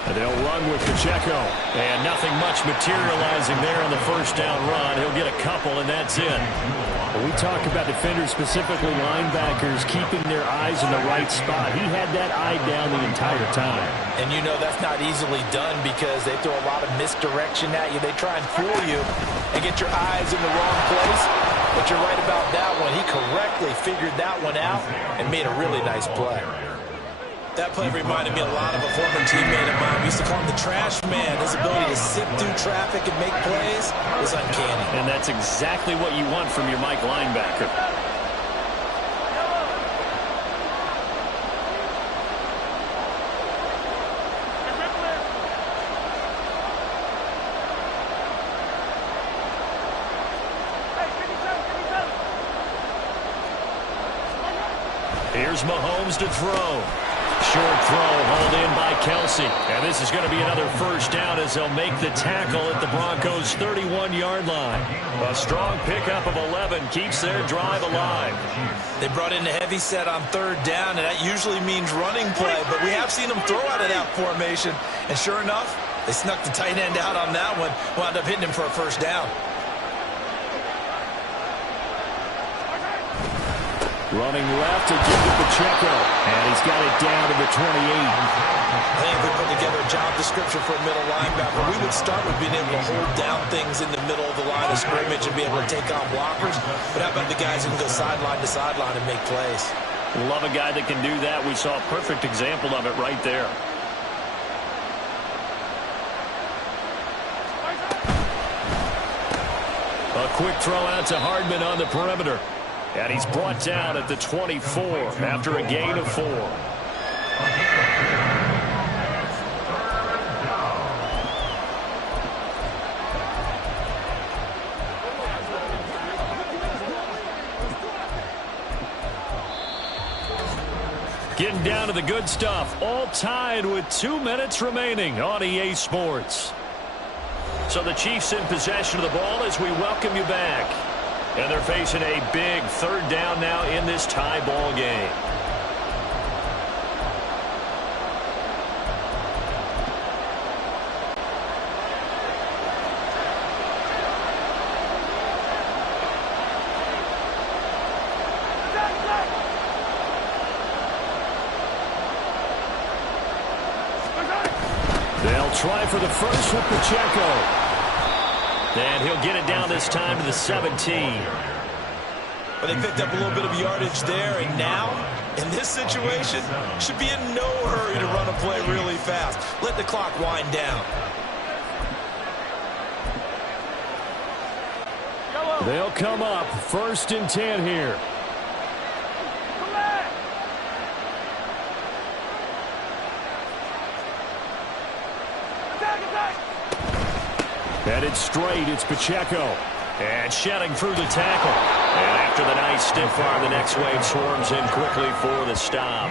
And they'll run with Pacheco. And nothing much materializing there on the 1st down run. He'll get a couple, and that's it. When we talk about defenders, specifically linebackers, keeping their eyes in the right spot, he had that eye down the entire time. And you know that's not easily done because they throw a lot of misdirection at you. They try and fool you and get your eyes in the wrong place. But you're right about that one. He correctly figured that one out and made a really nice play. That play reminded me a lot of a former teammate of mine. We used to call him the trash man. His ability to sit through traffic and make plays was uncanny. And that's exactly what you want from your Mike linebacker. Here's Mahomes to throw. Short throw hauled in by Kelce. And this is going to be another 1st down as they'll make the tackle at the Broncos' 31-yard line. A strong pickup of 11 keeps their drive alive. They brought in a heavy set on 3rd down, and that usually means running play. But we have seen them throw out of that formation. And sure enough, they snuck the tight end out on that one. Wound up hitting him for a 1st down. Running left to give to Pacheco. And he's got it down to the 28. I think if we put together a job description for a middle linebacker, we would start with being able to hold down things in the middle of the line of scrimmage and be able to take on blockers. But how about the guys who can go sideline to sideline and make plays? Love a guy that can do that. We saw a perfect example of it right there. A quick throw out to Hardman on the perimeter. And he's brought down at the 24 after a gain of 4. Getting down to the good stuff. All tied with 2 minutes remaining on EA Sports. So the Chiefs in possession of the ball as we welcome you back. And they're facing a big 3rd down now in this tie ball game. They'll try for the first with Pacheco. And he'll get it down this time to the 17. But they picked up a little bit of yardage there, and now, in this situation, should be in no hurry to run a play really fast. Let the clock wind down. They'll come up 1st and 10 here. Headed straight, it's Pacheco. And shedding through the tackle. And after the nice stiff arm, the next wave swarms in quickly for the stop.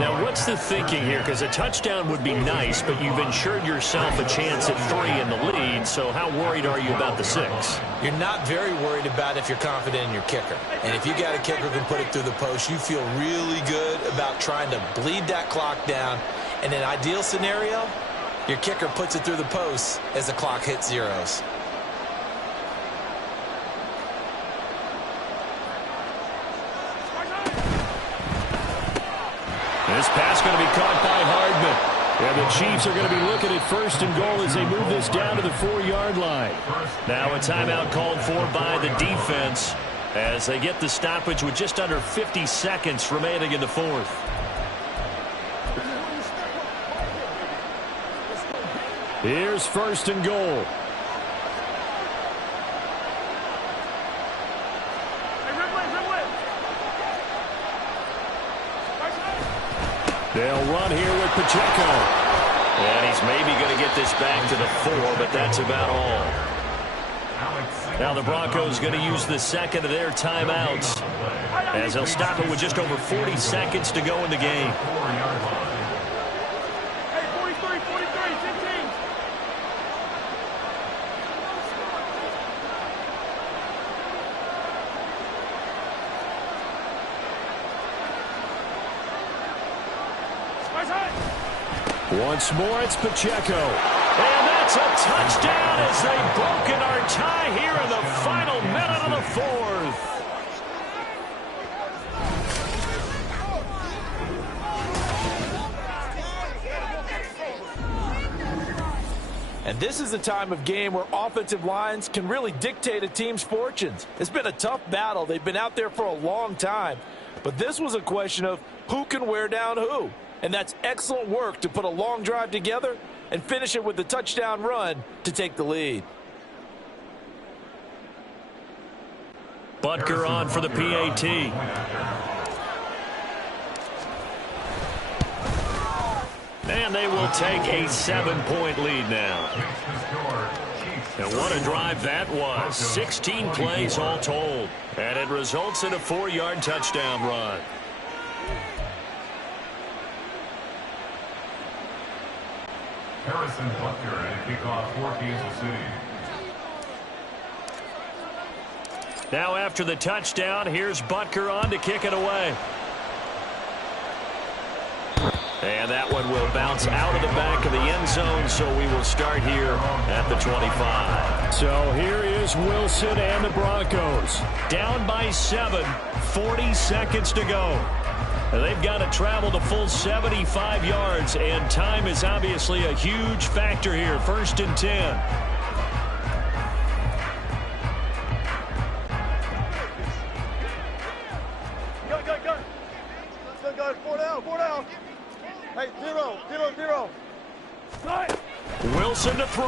Now, what's the thinking here? Because a touchdown would be nice, but you've ensured yourself a chance at 3 in the lead, so how worried are you about the 6? You're not very worried about if you're confident in your kicker. And if you got a kicker who can put it through the post, you feel really good about trying to bleed that clock down. In an ideal scenario, your kicker puts it through the post as the clock hits zeros. This pass going to be caught by Hardman. And the Chiefs are going to be looking at 1st and goal as they move this down to the 4-yard line. Now a timeout called for by the defense as they get the stoppage with just under 50 seconds remaining in the 4th. Here's 1st and goal. They'll run here with Pacheco. And he's maybe going to get this back to the 4, but that's about all. Now the Broncos going to use the second of their timeouts as they'll stop it with just over 40 seconds to go in the game. Hey, 43, 15. Once more, it's Pacheco. And that's a touchdown as they've broken our tie here in the final minute of the 4th. And this is a time of game where offensive lines can really dictate a team's fortunes. It's been a tough battle. They've been out there for a long time. But this was a question of who can wear down who. And that's excellent work to put a long drive together and finish it with the touchdown run to take the lead. Butker on for the PAT. And they will take a 7-point lead now. And what a drive that was. 16 plays all told. And it results in a 4-yard touchdown run. Harrison Butker and kickoff for Kansas City. Now after the touchdown, here's Butker on to kick it away. And that one will bounce out of the back of the end zone, so we will start here at the 25. So here is Wilson and the Broncos. Down by 7, 40 seconds to go. They've got to travel the full 75 yards, and time is obviously a huge factor here. 1st and 10. Go. 4 down. Hey, 0. Wilson to throw.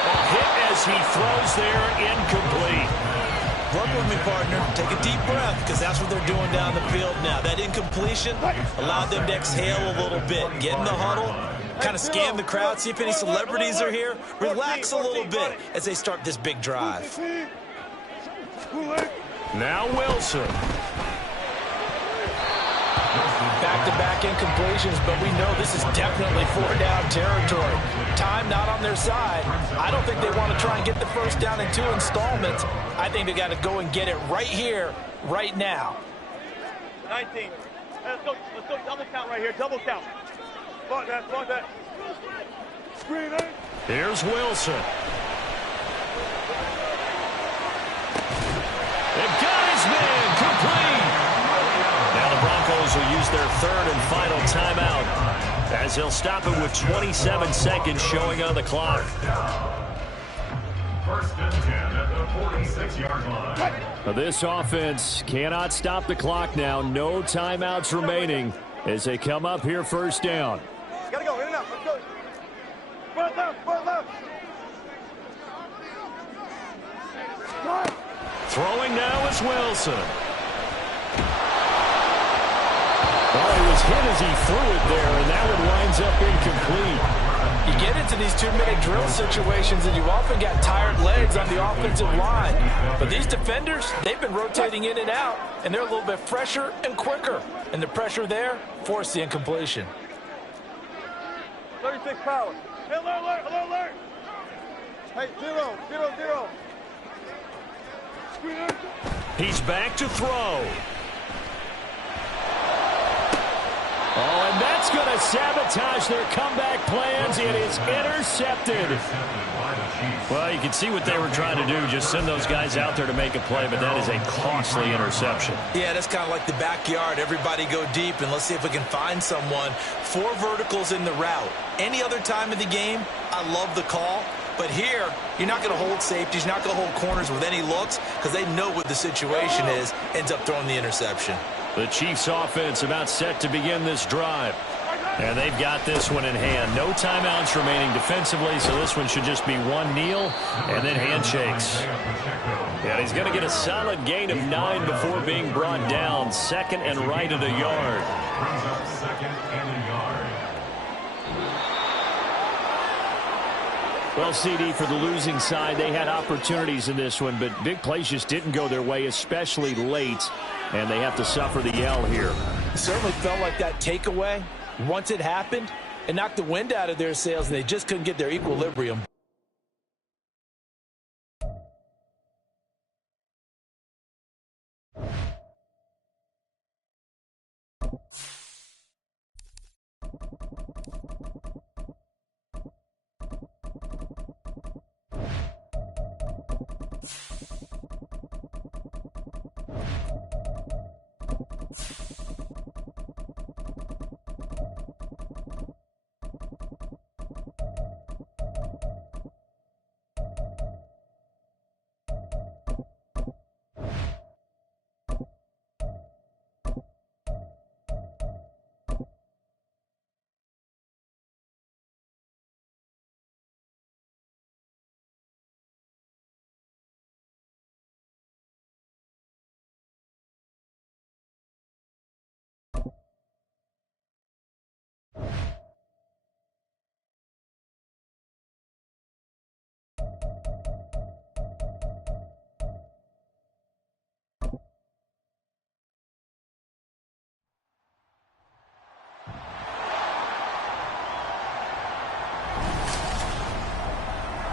A hit as he throws there, incomplete. Work with me, partner. Take a deep breath, because that's what they're doing down the field now. That incompletion allowed them to exhale a little bit. Get in the huddle, kind of scan the crowd, see if any celebrities are here. Relax a little bit as they start this big drive. Now Wilson. Back-to-back incompletions, but we know this is definitely 4-down territory. Time not on their side. I don't think they want to try and get the 1st down in 2 installments. I think they got to go and get it right here, right now. 19. Hey, let's go double count right here. Double count. Fuck that. Screen it. Here's Wilson. They've got his man complete. Now the Broncos will use their 3rd and final timeout as they'll stop it with 27 seconds showing on the clock. 1st and 10 at the 46-yard line. Now this offense cannot stop the clock now. No timeouts remaining as they come up here 1st down. Gotta go, in and out. Let's go. Front left. Throwing now is Wilson. Well, he was hit as he threw it there, and that one winds up incomplete. You get into these 2-minute drill situations, and you often got tired legs on the offensive line. But these defenders, they've been rotating in and out, and they're a little bit fresher and quicker. And the pressure there forced the incompletion. 36 power. Hey, alert, alert, alert. Hey, 0, 0, 0. He's back to throw. Oh, and that's going to sabotage their comeback plans. It is intercepted. Well, you can see what they were trying to do, just send those guys out there to make a play, but that is a costly interception. Yeah, that's kind of like the backyard. Everybody go deep, and let's see if we can find someone. 4 verticals in the route. Any other time of the game, I love the call. But here, you're not going to hold safeties, you're not going to hold corners with any looks because they know what the situation is, ends up throwing the interception. The Chiefs offense about set to begin this drive. And they've got this one in hand. No timeouts remaining defensively, so this one should just be one kneel and then handshakes. And he's going to get a solid gain of 9 before being brought down. Second and right at a yard. Brings up second and a yard. Well, CD, for the losing side, they had opportunities in this one, but big plays just didn't go their way, especially late, and they have to suffer the L here. It certainly felt like that takeaway, once it happened, it knocked the wind out of their sails, and they just couldn't get their equilibrium.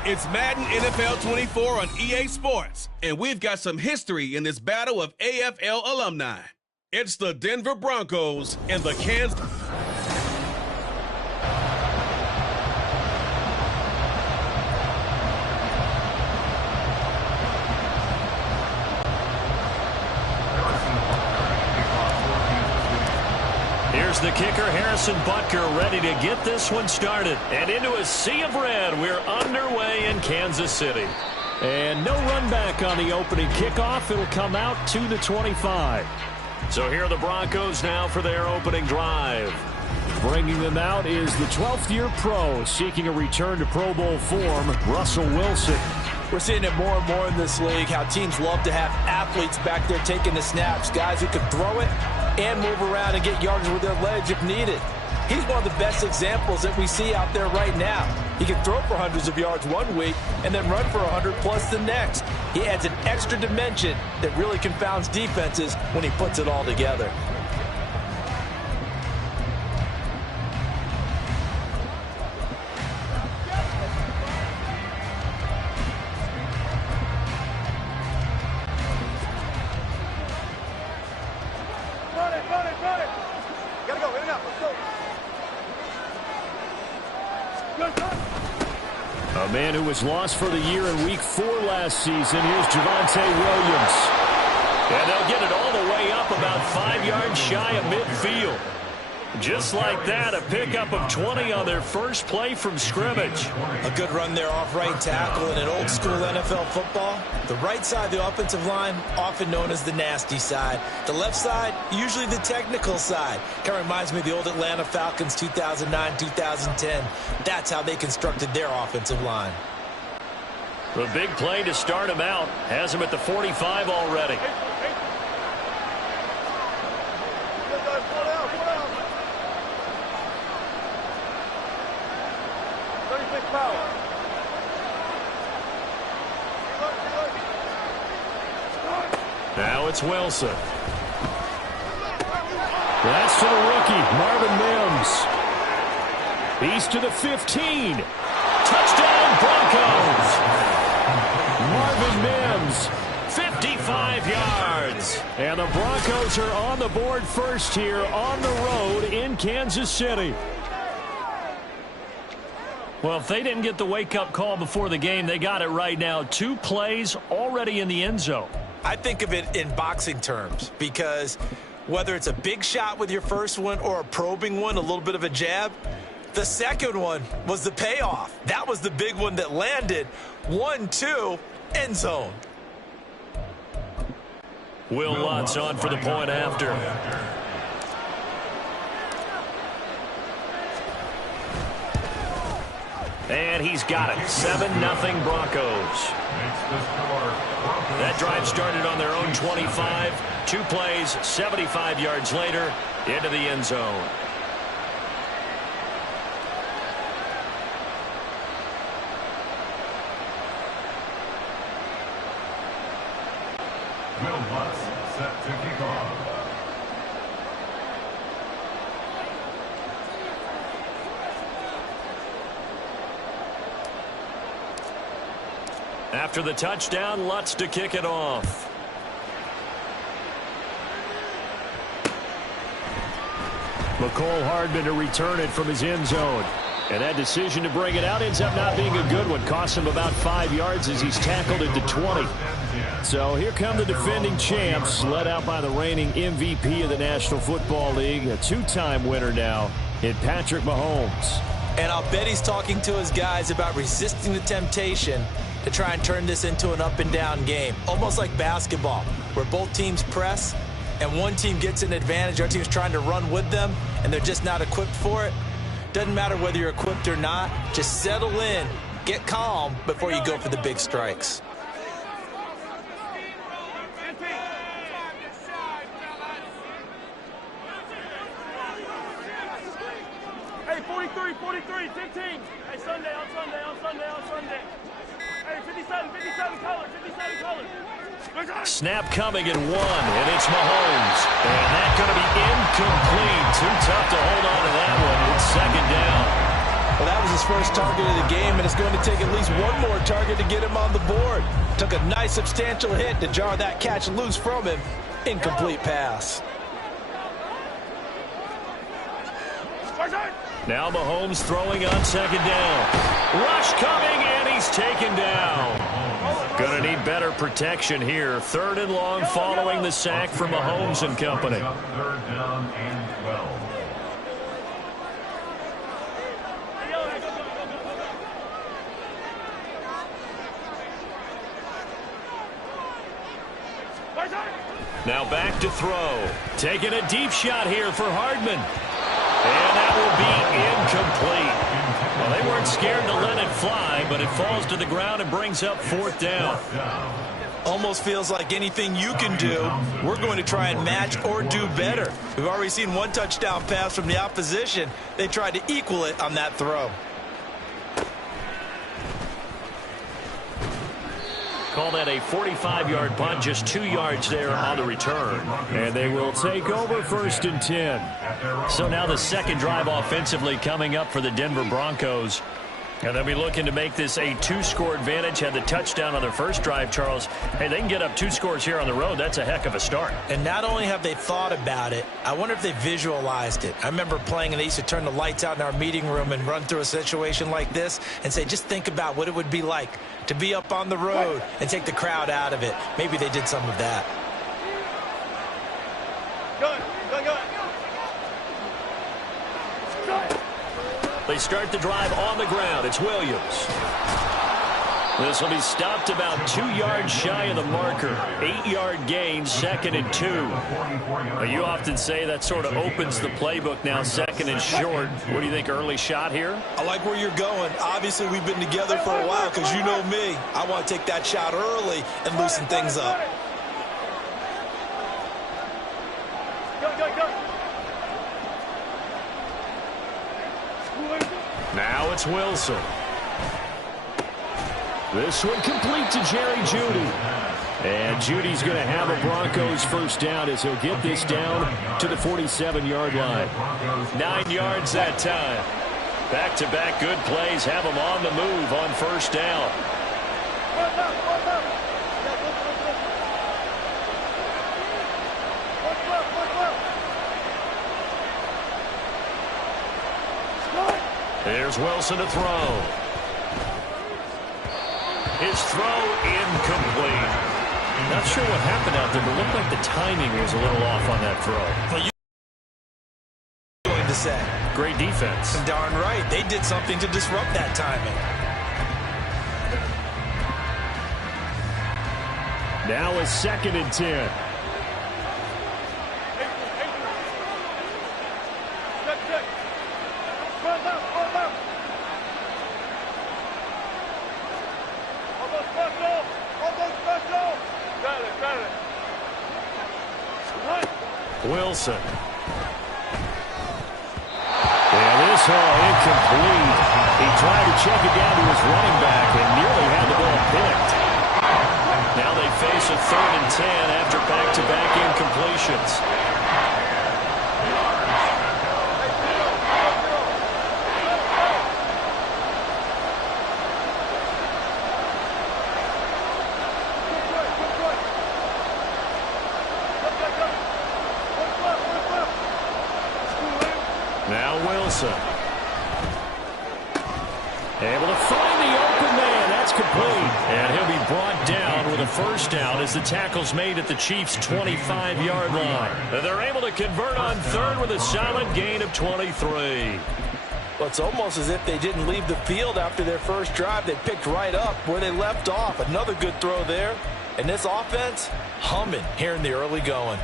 It's Madden NFL 24 on EA Sports, and we've got some history in this battle of AFL alumni. It's the Denver Broncos and the Kansas... Here's the kicker, Harrison Butker, ready to get this one started. And into a sea of red, we're underway in Kansas City. And no run back on the opening kickoff. It'll come out to the 25. So here are the Broncos now for their opening drive. Bringing them out is the 12th-year pro seeking a return to Pro Bowl form, Russell Wilson. We're seeing it more and more in this league, how teams love to have athletes back there taking the snaps, guys who can throw it and move around and get yardage with their legs if needed. He's one of the best examples that we see out there right now. He can throw for hundreds of yards one week and then run for 100+ the next. He adds an extra dimension that really confounds defenses when he puts it all together. A man who was lost for the year in Week 4 last season. Here's Javonte Williams. And they'll get it all the way up about 5 yards shy of midfield. Just like that, a pickup of 20 on their first play from scrimmage. A good run there off right tackle. In an old school NFL football, the right side of the offensive line, often known as the nasty side. The left side, usually the technical side. Kind of reminds me of the old Atlanta Falcons 2009-2010. That's how they constructed their offensive line. The big play to start him out has him at the 45 already. Big foul. Now it's Wilson. That's to the rookie, Marvin Mims. He's to the 15. Touchdown, Broncos. Marvin Mims, 55 yards. And the Broncos are on the board first here on the road in Kansas City. Well, if they didn't get the wake-up call before the game, they got it right now. 2 plays already in the end zone. I think of it in boxing terms because whether it's a big shot with your first one or a probing one, a little bit of a jab, the second one was the payoff. That was the big one that landed. 1-2, end zone. Will Lutz on for the point after. And he's got it. 7-0 Broncos. That drive started on their own 25. 2 plays, 75 yards later, into the end zone. Will Lutz set to kick off. After the touchdown, Lutz to kick it off. McCole Hardman to return it from his end zone. And that decision to bring it out ends up not being a good one. Cost him about 5 yards as he's tackled at the 20. So here come the defending champs, led out by the reigning MVP of the National Football League, a 2-time winner now in Patrick Mahomes. And I'll bet he's talking to his guys about resisting the temptation to try and turn this into an up-and-down game. Almost like basketball, where both teams press, and one team gets an advantage, our team's trying to run with them, and they're just not equipped for it. Doesn't matter whether you're equipped or not. Just settle in, get calm before you go for the big strikes. Hey, 43, 43, 15. Hey, Sunday. Hey, 57 colors. Snap coming and 1, and it's Mahomes. And that's going to be incomplete. Too tough to hold on to that one. It's 2nd down. Well, that was his first target of the game, and it's going to take at least one more target to get him on the board. Took a nice substantial hit to jar that catch loose from him. Incomplete pass. Now Mahomes throwing on 2nd down. Rush coming, and he's taken down. Going to need better protection here. 3rd and long following the sack from Mahomes and company. 3rd down and 12. Now back to throw. Taking a deep shot here for Hardman. And that will be incomplete. Well, they weren't scared to let it fly, but it falls to the ground and brings up 4th down. Almost feels like anything you can do, we're going to try and match or do better. We've already seen one touchdown pass from the opposition. They tried to equal it on that throw. Call that a 45-yard punt, just 2 yards there on the return. And they will take over 1st and 10. So now the 2nd drive offensively coming up for the Denver Broncos. And they'll be looking to make this a 2-score advantage. Had the touchdown on their first drive, Charles. Hey, they can get up 2 scores here on the road. That's a heck of a start. And not only have they thought about it, I wonder if they visualized it. I remember playing, and they used to turn the lights out in our meeting room and run through a situation like this and say, just think about what it would be like to be up on the road and take the crowd out of it. Maybe they did some of that. Good. They start the drive on the ground. It's Williams. This will be stopped about 2 yards shy of the marker. 8-yard gain, 2nd and 2. Now, you often say that sort of opens the playbook now, 2nd and short. What do you think, early shot here? I like where you're going. Obviously, we've been together for a while because you know me. I want to take that shot early and loosen things up. Go. Now it's Wilson. This one complete to Jerry Jeudy. And Judy's going to have a Broncos first down as he'll get this down to the 47-yard line. 9 yards that time. Back-to-back good plays have them on the move on first down. There's Wilson to throw. His throw incomplete. Not sure what happened out there, but it looked like the timing was a little off on that throw. Well, you going to say. Great defense. Darn right. They did something to disrupt that timing. Now a 2nd and 10. Wilson. And this incomplete. He tried to check it down to his running back and nearly had the ball picked. Now they face a 3rd and 10 after back-to-back incompletions. Now Wilson. Able to find the open man. That's complete. And he'll be brought down with a first down as the tackle's made at the Chiefs' 25-yard line. And they're able to convert on 3rd with a solid gain of 23. Well, it's almost as if they didn't leave the field after their first drive. They picked right up where they left off. Another good throw there. And this offense, humming here in the early going.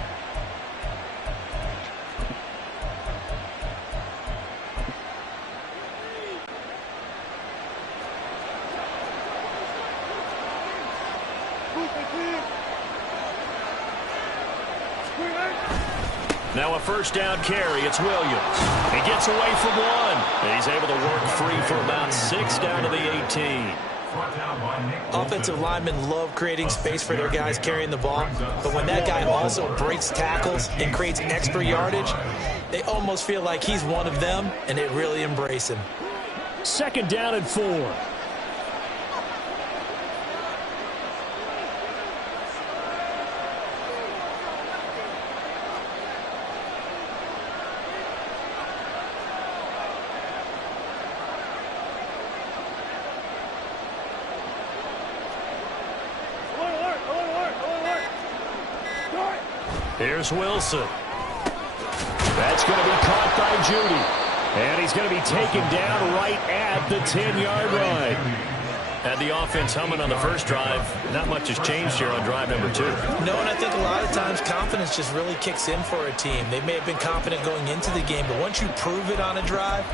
Now a first down carry. It's Williams. He gets away from one. And he's able to work free for about 6 down to the 18. Offensive linemen love creating space for their guys carrying the ball. But when that guy also breaks tackles and creates extra yardage, they almost feel like he's one of them, and they really embrace him. 2nd down and 4. Here's Wilson. That's going to be caught by Jeudy. And he's going to be taken down right at the 10-yard line. Had the offense humming on the first drive. Not much has changed here on drive number 2. No, and I think a lot of times confidence just really kicks in for a team. They may have been confident going into the game, but once you prove it on a drive,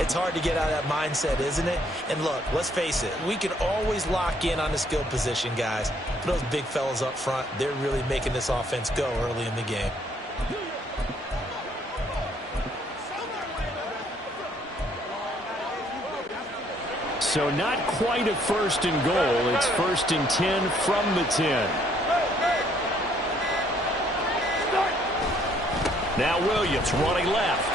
it's hard to get out of that mindset, isn't it? And look, let's face it, we can always lock in on the skill position, guys. But those big fellas up front, they're really making this offense go early in the game. So not quite a 1st and goal. It's 1st and 10 from the 10. Now Williams running left.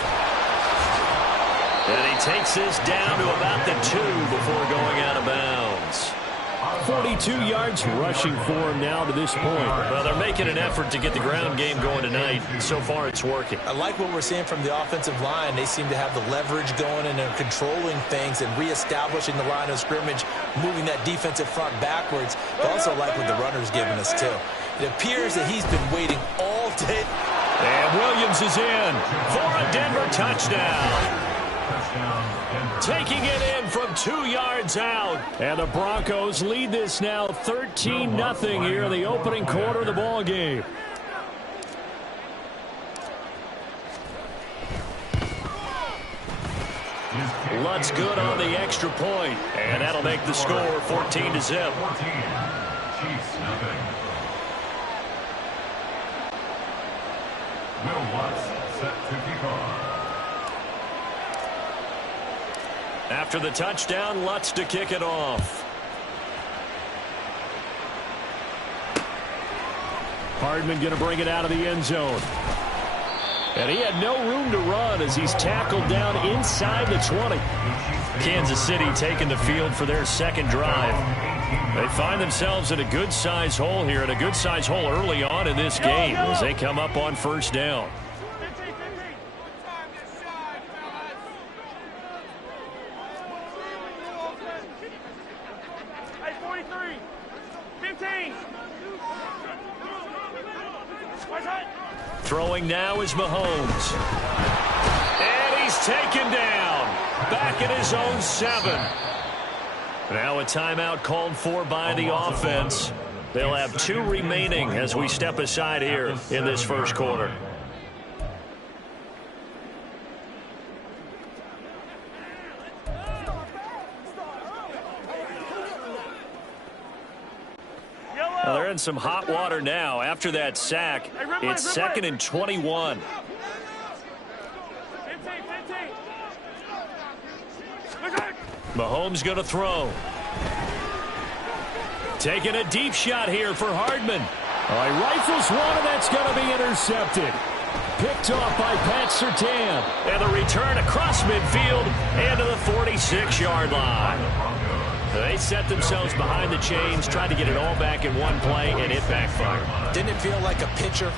And he takes this down to about the 2 before going out of bounds. 42 yards rushing for him now to this point. Well, they're making an effort to get the ground game going tonight. So far, it's working. I like what we're seeing from the offensive line. They seem to have the leverage going, and they're controlling things and reestablishing the line of scrimmage, moving that defensive front backwards. But also like what the runner's giving us, too. It appears that he's been waiting all day. And Williams is in for a Denver touchdown. Taking it in from 2 yards out. And the Broncos lead this now 13-0 here in the opening quarter of the ball game. Lutz good on the extra point, and that'll make the score 14-0. Will Lutz set to kick off. After the touchdown, Lutz to kick it off. Hardman going to bring it out of the end zone. And he had no room to run as he's tackled down inside the 20. Kansas City taking the field for their second drive. They find themselves in a good-sized hole here, and a good-sized hole early on in this game as they come up on first down. 43, 15. Throwing now is Mahomes. And he's taken down. Back at his own 7. Now a timeout called for by the offense. They'll have 2 remaining as we step aside here in this first quarter. Well, they're in some hot water now. After that sack, it's 2nd and 21. 15. Mahomes going to throw. Taking a deep shot here for Hardman. He rifles one, and that's going to be intercepted. Picked off by Pat Surtain. And the return across midfield and to the 46-yard line. They set themselves behind the chains, tried to get it all back in one play, and it backfired. Didn't it feel like a pitcher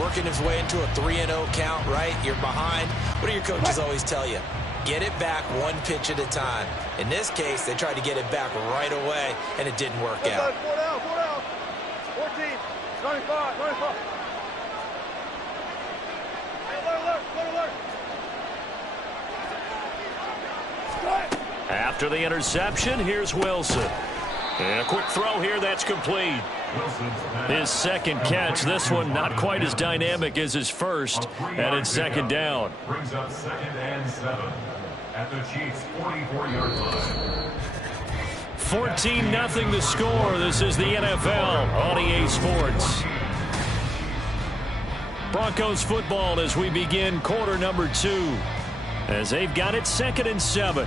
working his way into a 3-0 count, right? You're behind. What do your coaches always tell you? Get it back one pitch at a time. In this case, they tried to get it back right away, and it didn't work out. 4 down. 14, 95, 95. Alert. After the interception, here's Wilson. And a quick throw here that's complete. His second catch. This one not quite as dynamic as his first. And it's 2nd down. Brings up 2nd and 7 at the Chiefs' 44-yard line. 14-0 the score. This is the NFL on EA Sports. Broncos football as we begin quarter number 2. As they've got it 2nd and 7.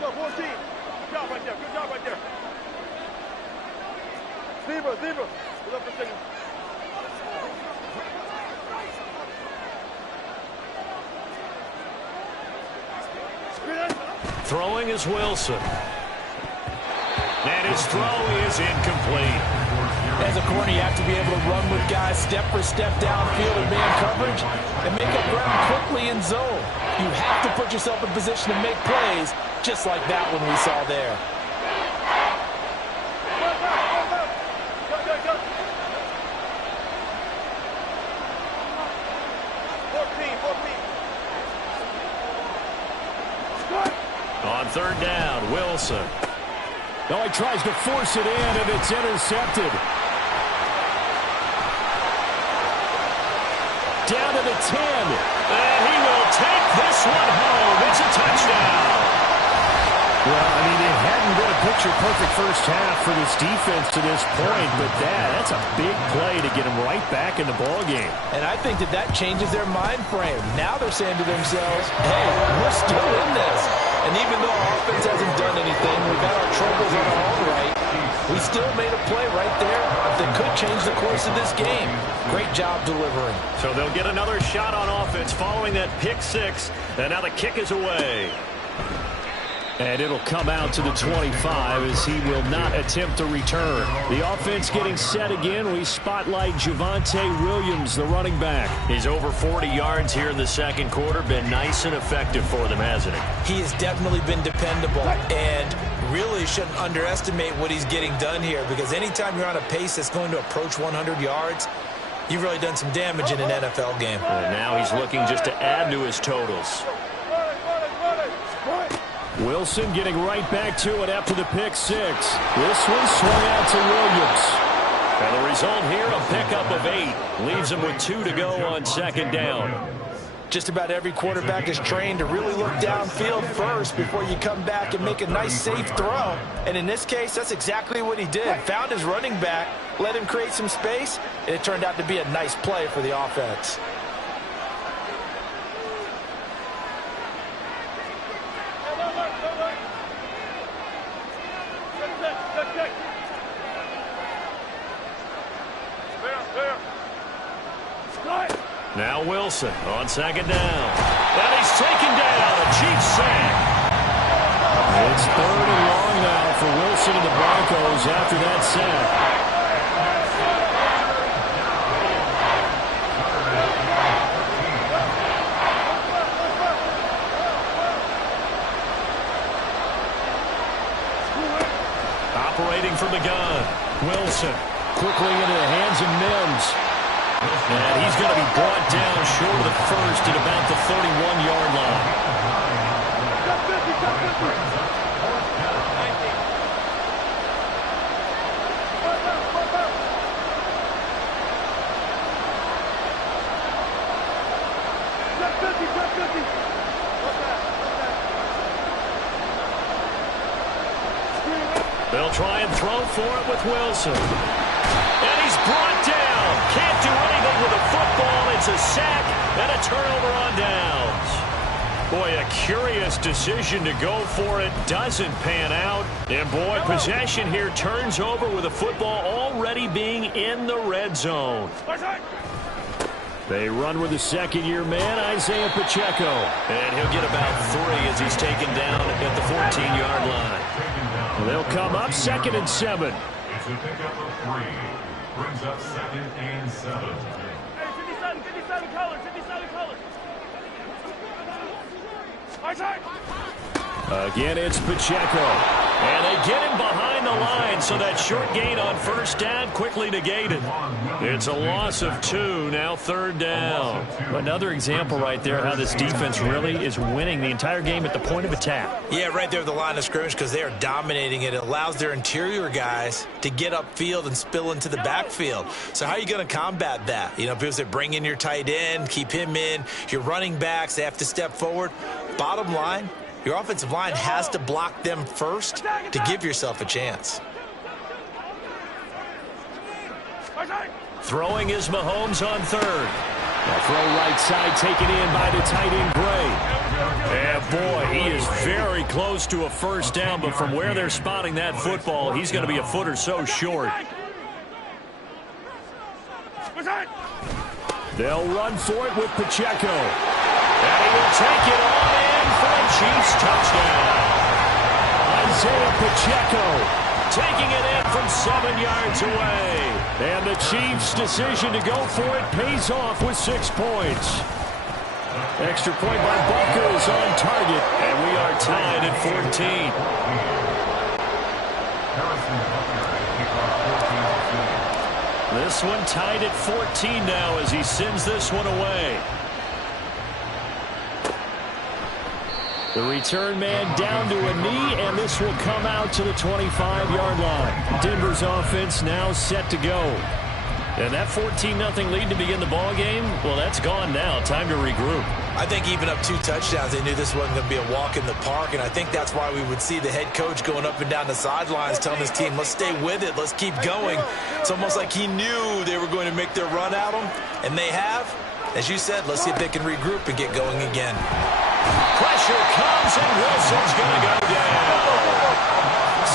Go, 14. Good job right there. Zebra. Good up for second. Throwing is Wilson. And his throw is incomplete. As a corner, you have to be able to run with guys step for step downfield in man coverage and make up ground quickly in zone. You have to put yourself in position to make plays, just like that one we saw there. On 3rd down, Wilson. No, he tries to force it in, and it's intercepted. Down to the 10. And he will take this one home. It's a touchdown. Well, I mean, it hadn't been a picture-perfect first half for this defense to this point, but that's a big play to get them right back in the ballgame. And I think that changes their mind frame. Now they're saying to themselves, hey, we're still in this. And even though our offense hasn't done anything, we've had our troubles on our own right, we still made a play right there that could change the course of this game. Great job delivering. So they'll get another shot on offense following that pick 6. And now the kick is away. And it'll come out to the 25 as he will not attempt to return. The offense getting set again. We spotlight Javonte Williams, the running back. He's over 40 yards here in the second quarter. Been nice and effective for them, hasn't he? He has definitely been dependable and really shouldn't underestimate what he's getting done here, because anytime you're on a pace that's going to approach 100 yards, you've really done some damage in an NFL game. And now he's looking just to add to his totals. Wilson getting right back to it after the pick 6. This one swung out to Williams. And the result here, a pickup of 8. Leaves him with 2 to go on 2nd down. Just about every quarterback is trained to really look downfield first before you come back and make a nice, safe throw. And in this case, that's exactly what he did. Found his running back, let him create some space, and it turned out to be a nice play for the offense. Now Wilson on second down. And he's taken down. A Chiefs sack. It's 3rd and long now for Wilson and the Broncos after that sack. Operating from the gun. Wilson Quickly into the hands of Mims. And he's going to be brought down short of the first at about the 31-yard line. They'll try and throw for it with Wilson. And he's brought down. Can't do anything with the football. It's a sack and a turnover on downs. Boy, a curious decision to go for it. Doesn't pan out. And boy, possession here turns over with the football already being in the red zone. They run with the second-year man, Isaiah Pacheco. And he'll get about 3 as he's taken down at the 14-yard line. They'll come up 2nd and 7. It's a pickup of 3. Brings up 2nd and 7. Hey, 57 colors, 57 colors. Again, it's Pacheco. And they get him behind the line, so that short gain on first down quickly negated. It's a loss of 2, now 3rd down. Another example right there how this defense really is winning the entire game at the point of attack. Yeah, right there at the line of scrimmage because they are dominating it. It allows their interior guys to get upfield and spill into the backfield. So how are you going to combat that? You know, people say bring in your tight end, keep him in. Your running backs, they have to step forward. Bottom line, your offensive line has to block them first to give yourself a chance. Throwing is Mahomes on 3rd. Now throw right side taken in by the tight end Gray. And boy, he is very close to a first down, but from where they're spotting that football, he's going to be a foot or so short. They'll run for it with Pacheco. And he will take it on in for a Chiefs touchdown. Isaiah Pacheco taking it in from 7 yards away. And the Chiefs' decision to go for it pays off with 6 points. Extra point by Bucker is on target. And we are tied at 14. This one tied at 14 now as he sends this one away. The return man down to a knee, and this will come out to the 25-yard line. Denver's offense now set to go. And that 14-0 lead to begin the ball game, well, that's gone now. Time to regroup. I think even up 2 touchdowns, they knew this wasn't going to be a walk in the park, and I think that's why we would see the head coach going up and down the sidelines telling his team, let's stay with it, let's keep going. It's almost like he knew they were going to make their run at him, and they have. As you said, let's see if they can regroup and get going again. Pressure comes, and Wilson's going to go down.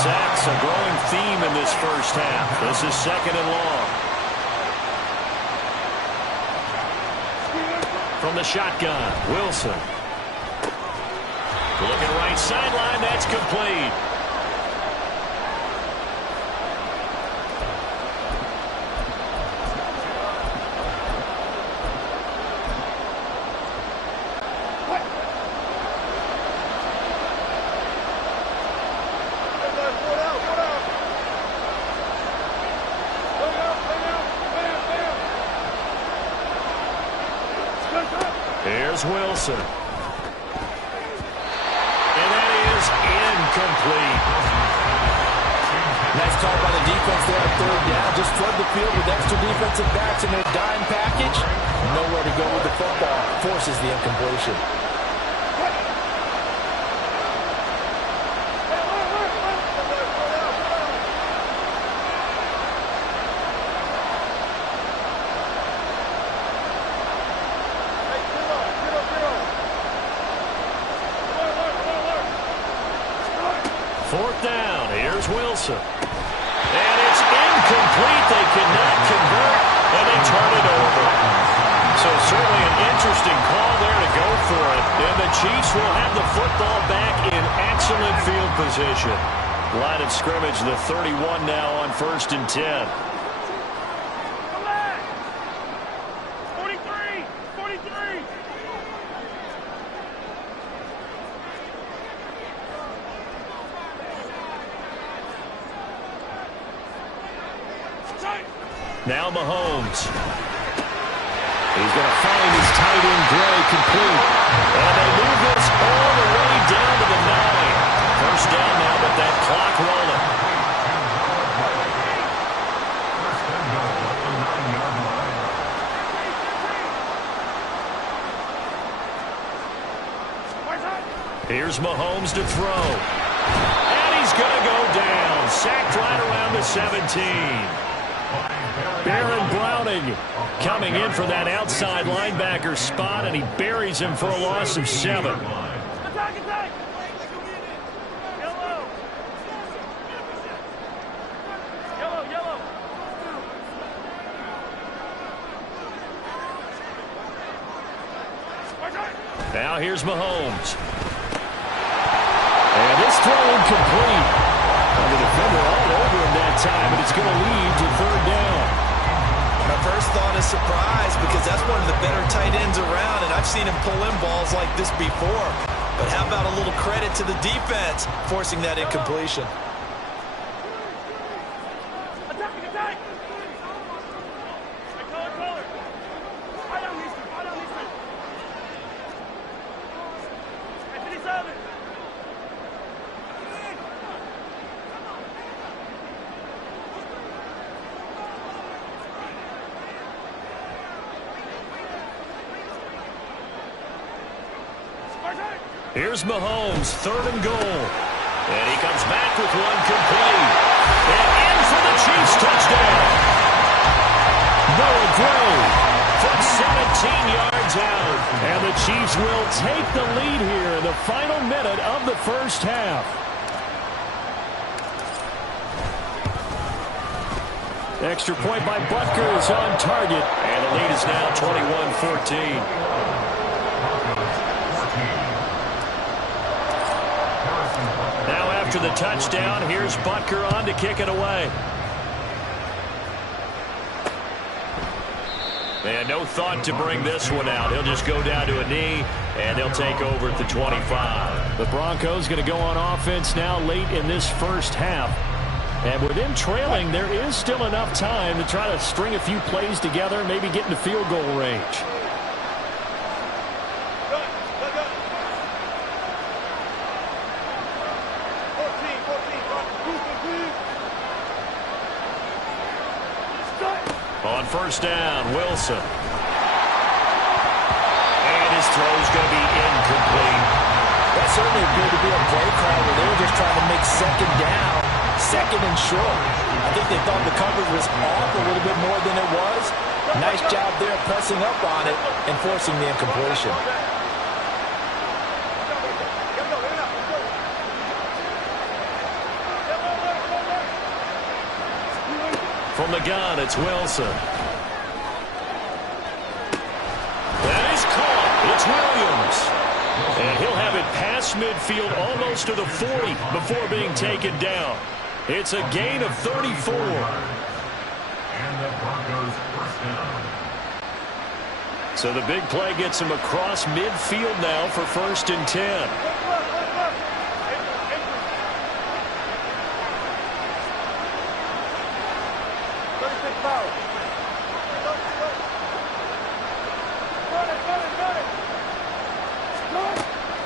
Sacks a growing theme in this first half. This is 2nd and long. From the shotgun, Wilson. Looking right sideline, that's complete. Here's Wilson. And that is incomplete. Nice call by the defense there on 3rd down. Just flood the field with extra defensive backs in their dime package. Nowhere to go with the football. Forces the incompletion. Wilson. And it's incomplete. They cannot convert, and they turn it over. So certainly an interesting call there to go for it. And the Chiefs will have the football back in excellent field position. Line of scrimmage, the 31 now on 1st and 10. Now Mahomes. He's going to find his tight end Gray complete. And they move this all the way down to the 9. First down now with that clock rolling. Here's Mahomes to throw. And he's going to go down. Sacked right around the 17. Baron Browning coming in for that outside linebacker spot, and he buries him for a loss of 7. Attack, attack! Yellow! Yellow, yellow! Now here's Mahomes. And this throw incomplete. And the defender all over him that time, and it's going to lead to 3rd down. My first thought is surprise, because that's one of the better tight ends around, and I've seen him pull in balls like this before. But how about a little credit to the defense forcing that incompletion? Attacking, attack! Color! Right on these two, right on these two. Anthony 7. Here's Mahomes, 3rd and goal. And he comes back with one complete. And in for the Chiefs touchdown. Noah Gray from 17 yards out. And the Chiefs will take the lead here in the final minute of the first half. Extra point by Butker is on target. And the lead is now 21-14. After the touchdown, here's Butker on to kick it away. And no thought to bring this one out. He'll just go down to a knee, and they'll take over at the 25. The Broncos going to go on offense now late in this first half. And with them trailing, there is still enough time to try to string a few plays together, maybe get into field goal range. On 1st down, Wilson. And his throw's going to be incomplete. That certainly appeared to be a play call where they were just trying to make 2nd down, 2nd and short. I think they thought the coverage was off a little bit more than it was. Nice job there pressing up on it and forcing the incompletion. From the gun, it's Wilson. That is caught. It's Williams. And he'll have it past midfield almost to the 40 before being taken down. It's a gain of 34. And the Broncos first down. So the big play gets him across midfield now for 1st and 10.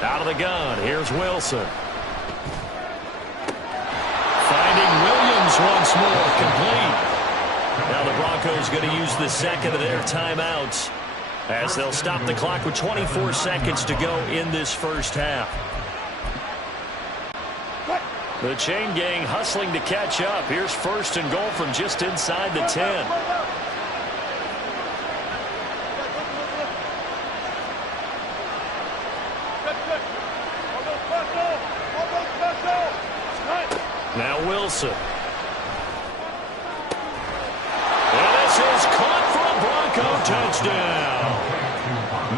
Out of the gun, here's Wilson. Finding Williams once more, complete. Now the Broncos going to use the 2nd of their timeouts as they'll stop the clock with 24 seconds to go in this first half. The chain gang hustling to catch up. Here's 1st and goal from just inside the 10. Now Wilson. And this is caught for a Bronco touchdown.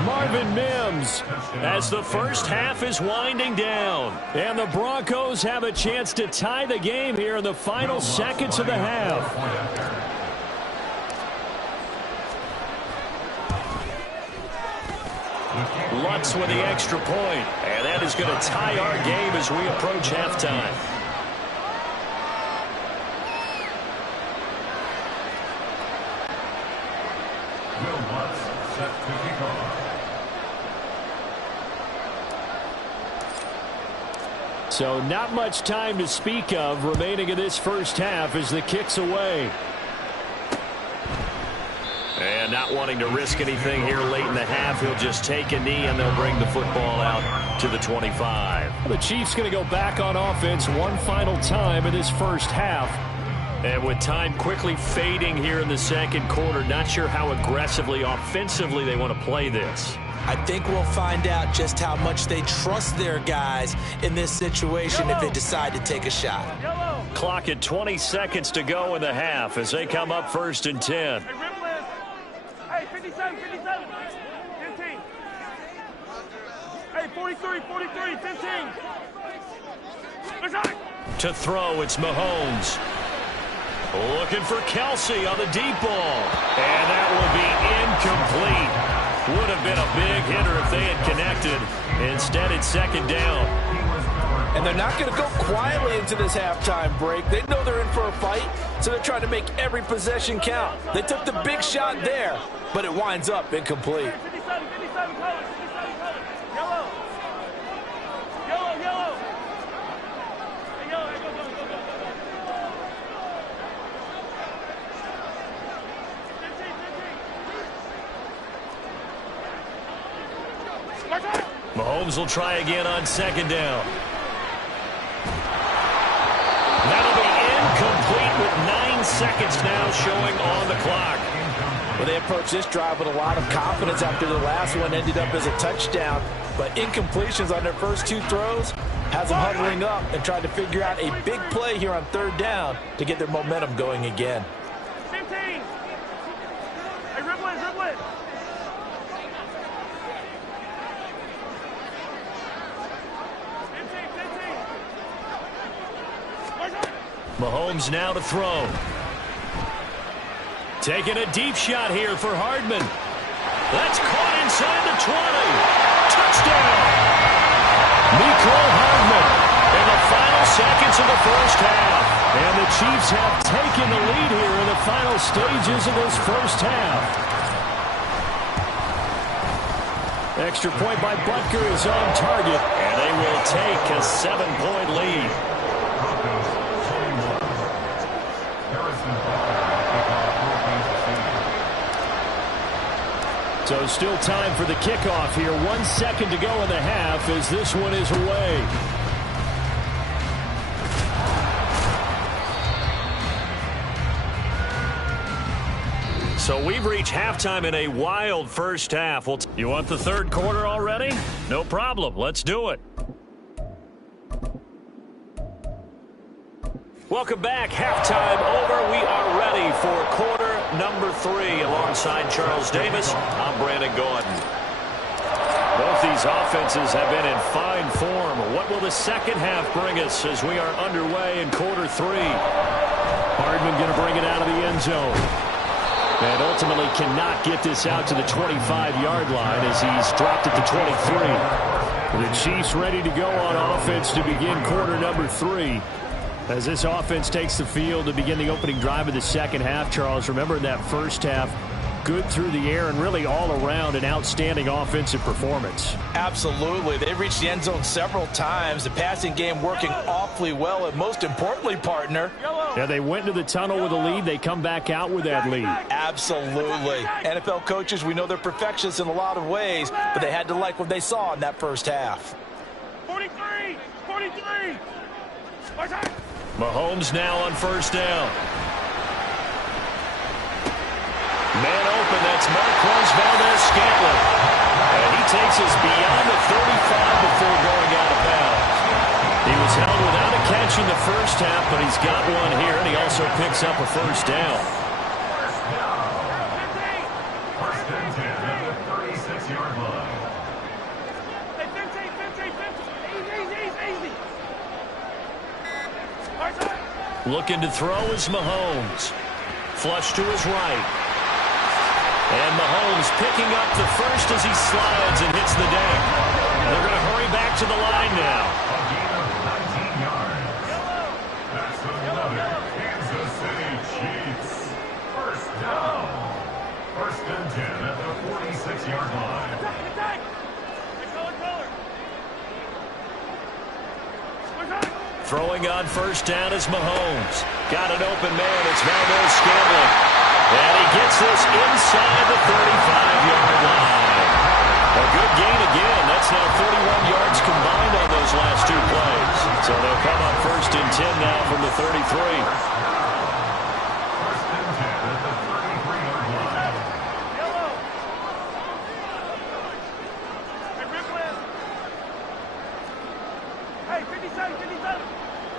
Marvin Mims, as the first half is winding down. And the Broncos have a chance to tie the game here in the final seconds of the half. Lutz with the extra point, and that is going to tie our game as we approach halftime. So not much time to speak of remaining in this first half as the kick's away. And not wanting to risk anything here late in the half, he'll just take a knee and they'll bring the football out to the 25. The Chiefs going to go back on offense one final time in this first half. And with time quickly fading here in the second quarter, not sure how aggressively, offensively they want to play this. I think we'll find out just how much they trust their guys in this situation if they decide to take a shot. Clock at 20 seconds to go in the half as they come up 1st and 10. Hey, 57, 57, 15. Hey, 43, 43, 15. To throw, it's Mahomes. Looking for Kelsey on the deep ball. And that will be incomplete. Would have been a big hitter if they had connected. Instead, it's 2nd down. And they're not going to go quietly into this halftime break. They know they're in for a fight, so they're trying to make every possession count. They took the big shot there, but it winds up incomplete. 57, 57, colors, 57, colors. Yellow. Yellow, yellow. Hey, yellow, hey, go, go, go, go. 15, 15. Mahomes will try again on 2nd down. That'll be incomplete with 9 seconds now showing on the clock. Well, they approached this drive with a lot of confidence after the last one ended up as a touchdown. But incompletions on their first 2 throws has them huddling up and trying to figure out a big play here on 3rd down to get their momentum going again. 15. Hey, dribble it, dribble it. Mahomes now to throw. Taking a deep shot here for Hardman. That's caught inside the 20. Touchdown! Mecole Hardman In the final seconds of the first half. And the Chiefs have taken the lead here in the final stages of this first half. Extra point by Butker is on target. And they will take a 7-point lead. So still time for the kickoff here. 1 second to go in the half as this one is away. So we've reached halftime in a wild first half. You want the 3rd quarter already? No problem. Let's do it. Welcome back. Halftime over. We are ready for quarter number 3. Alongside Charles Davis, I'm Brandon Gordon. Both these offenses have been in fine form. What will the second half bring us as we are underway in quarter 3? Hardman going to bring it out of the end zone. And ultimately cannot get this out to the 25-yard line as he's dropped it to 23. The Chiefs ready to go on offense to begin quarter number 3. As this offense takes the field to begin the opening drive of the second half, Charles, remember in that first half, good through the air and really all around an outstanding offensive performance. Absolutely. They've reached the end zone several times. The passing game working awfully well, and most importantly, partner. Yeah, they went into the tunnel with a lead. They come back out with that lead. Absolutely. NFL coaches, we know they're perfectionists in a lot of ways, but they had to like what they saw in that first half. 43, 43. Mahomes now on 1st down. Man open, that's Marquez Valdez-Scantling. And he takes us beyond the 35 before going out of bounds. He was held without a catch in the first half, but he's got one here, and he also picks up a 1st down. Looking to throw is Mahomes. Flush to his right. And Mahomes picking up the first as he slides and hits the deck. They're going to hurry back to the line now. A gain of 19 yards. That's another Kansas City Chiefs. First down. First and 10 at the 46-yard line. Throwing on first down is Mahomes. Got an open man. It's Valdez Scantling. And he gets this inside the 35-yard line. A good gain again. That's now 41 yards combined on those last two plays. So they'll come up first and 10 now from the 33. First and 10 at the 33-yard line. Hey, 57, 57.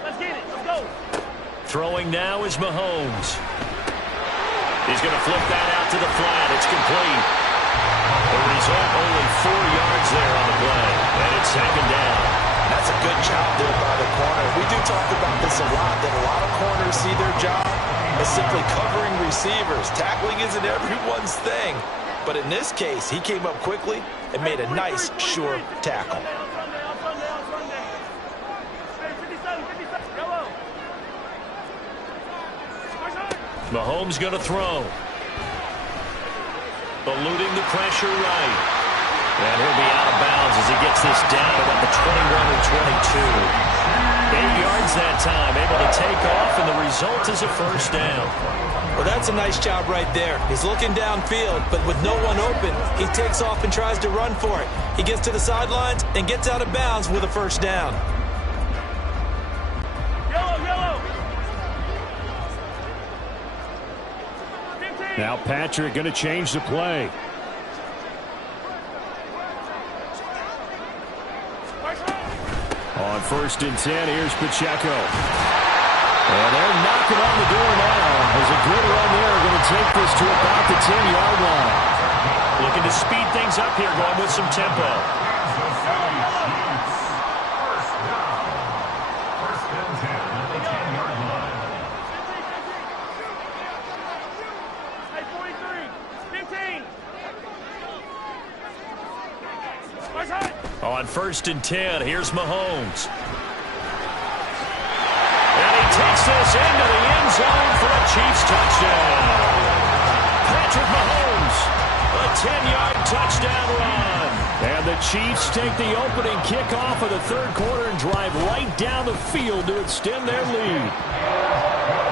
Let's get it. Let's go. Throwing now is Mahomes. He's going to flip that out to the flat. It's complete. The result, only 4 yards there on the play. And it's second down. That's a good job there by the corner. We do talk about this a lot, that a lot of corners see their job as simply covering receivers. Tackling isn't everyone's thing. But in this case, he came up quickly and made a nice, sure tackle. Mahomes going to throw. Eluding the pressure right. And he'll be out of bounds as he gets this down about the 21 or 22. 8 yards that time, able to take off, and the result is a first down. Well, that's a nice job right there. He's looking downfield, but with no one open, he takes off and tries to run for it. He gets to the sidelines and gets out of bounds with a first down. Now Patrick going to change the play. On first and 10, here's Pacheco. And they're knocking on the door now. There's a good run there. Going to take this to about the 10-yard line. Looking to speed things up here, going with some tempo. Kansas City Chiefs. First down. First and 10 at the 10-yard line. Hey, 43, 15. On first and 10, here's Mahomes. And he takes this into the end zone for a Chiefs touchdown. Patrick Mahomes, a 10-yard touchdown run. And the Chiefs take the opening kickoff of the third quarter and drive right down the field to extend their lead.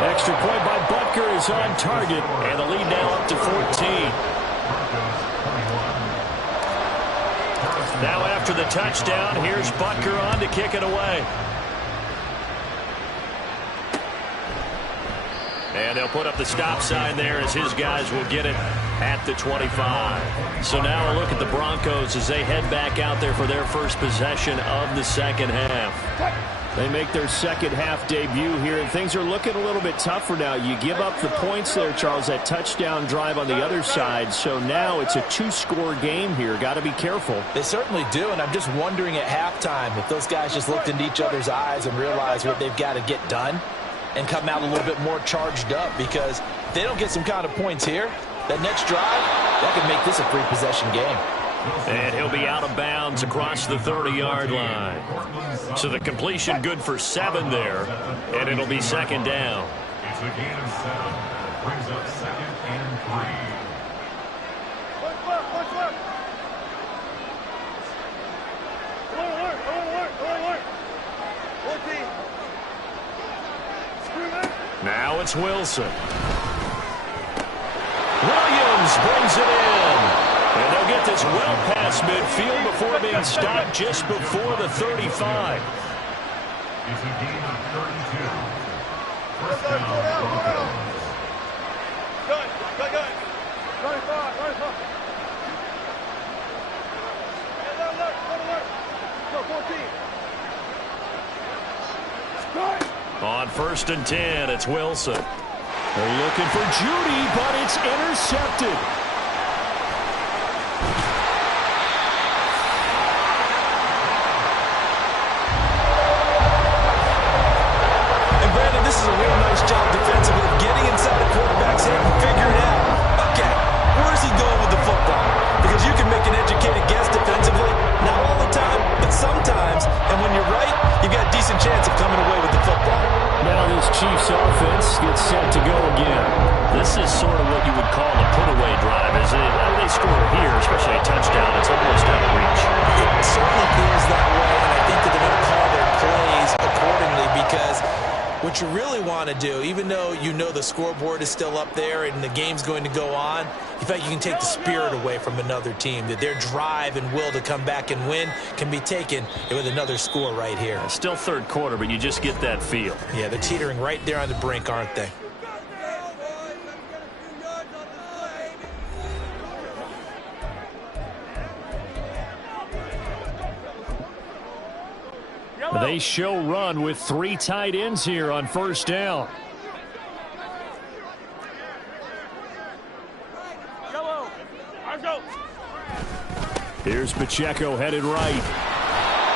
Extra point by Butker is on target. And the lead now up to 14. Now after the touchdown, here's Butker on to kick it away. And they'll put up the stop sign there as his guys will get it at the 25. So now a look at the Broncos as they head back out there for their first possession of the second half. They make their second half debut here, and things are looking a little bit tougher now. You give up the points there, Charles, that touchdown drive on the other side. So now it's a two-score game here. Got to be careful. They certainly do, and I'm just wondering at halftime if those guys just looked into each other's eyes and realized what they've got to get done and come out a little bit more charged up, because if they don't get some kind of points here, that next drive, that could make this a three-possession game. And he'll be out of bounds across the 30-yard line. So the completion good for 7 there, and it'll be second down. It's a gain of 7. Brings up second and 3. Now it's Wilson. Williams brings it in. And they'll get this well past midfield before being stopped just before the 35. It's a gain of 32. First down, Broncos. Gun. Run it far. Alert. Go, 14. On first and 10, it's Wilson. They're looking for Judy, but it's intercepted. This is a real nice nice job defensively of getting inside a quarterback's head and figuring out, okay, where's he going with the football? Because you can make an educated guess defensively, not all the time, but sometimes. And when you're right, you've got a decent chance of coming away with the football. Now this Chiefs offense gets set to go again. This is sort of what you would call a put-away drive, isn't it? How do they score here, especially a touchdown? It's almost out of reach. It certainly feels that way, and I think that they're going to call their plays accordingly because what you really want to do, even though you know the scoreboard is still up there and the game's going to go on, in fact, you can take the spirit away from another team, that their drive and will to come back and win can be taken with another score right here. Still third quarter, but you just get that feel. Yeah, they're teetering right there on the brink, aren't they? They show run with 3 tight ends here on first down. Here's Pacheco headed right.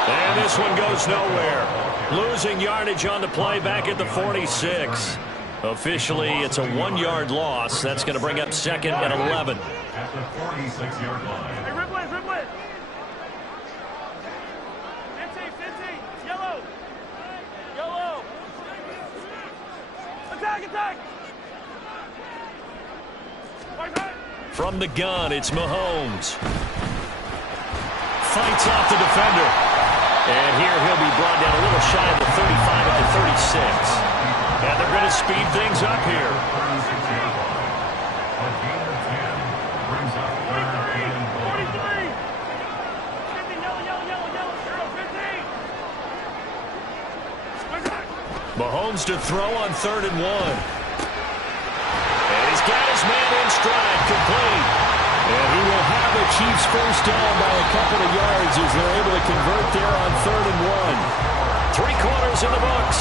And this one goes nowhere. Losing yardage on the play back at the 46. Officially, it's a 1-yard loss. That's going to bring up 2nd and 11. At the 46-yard line. Hey, Riplet. 15. Yellow. Attack. From the gun, it's Mahomes. Fights off the defender. And here he'll be brought down a little shy of the 35 at the 36. And they're going to speed things up here. 46-yard line. A gain of 10 brings up 3rd and goal. 43. 50, yellow. 15. Mahomes to throw on 3rd and 1. And he's got his man in stride, complete. And he will have a Chiefs first down by a couple of yards as they're able to convert there on 3rd and 1. 3 quarters in the books.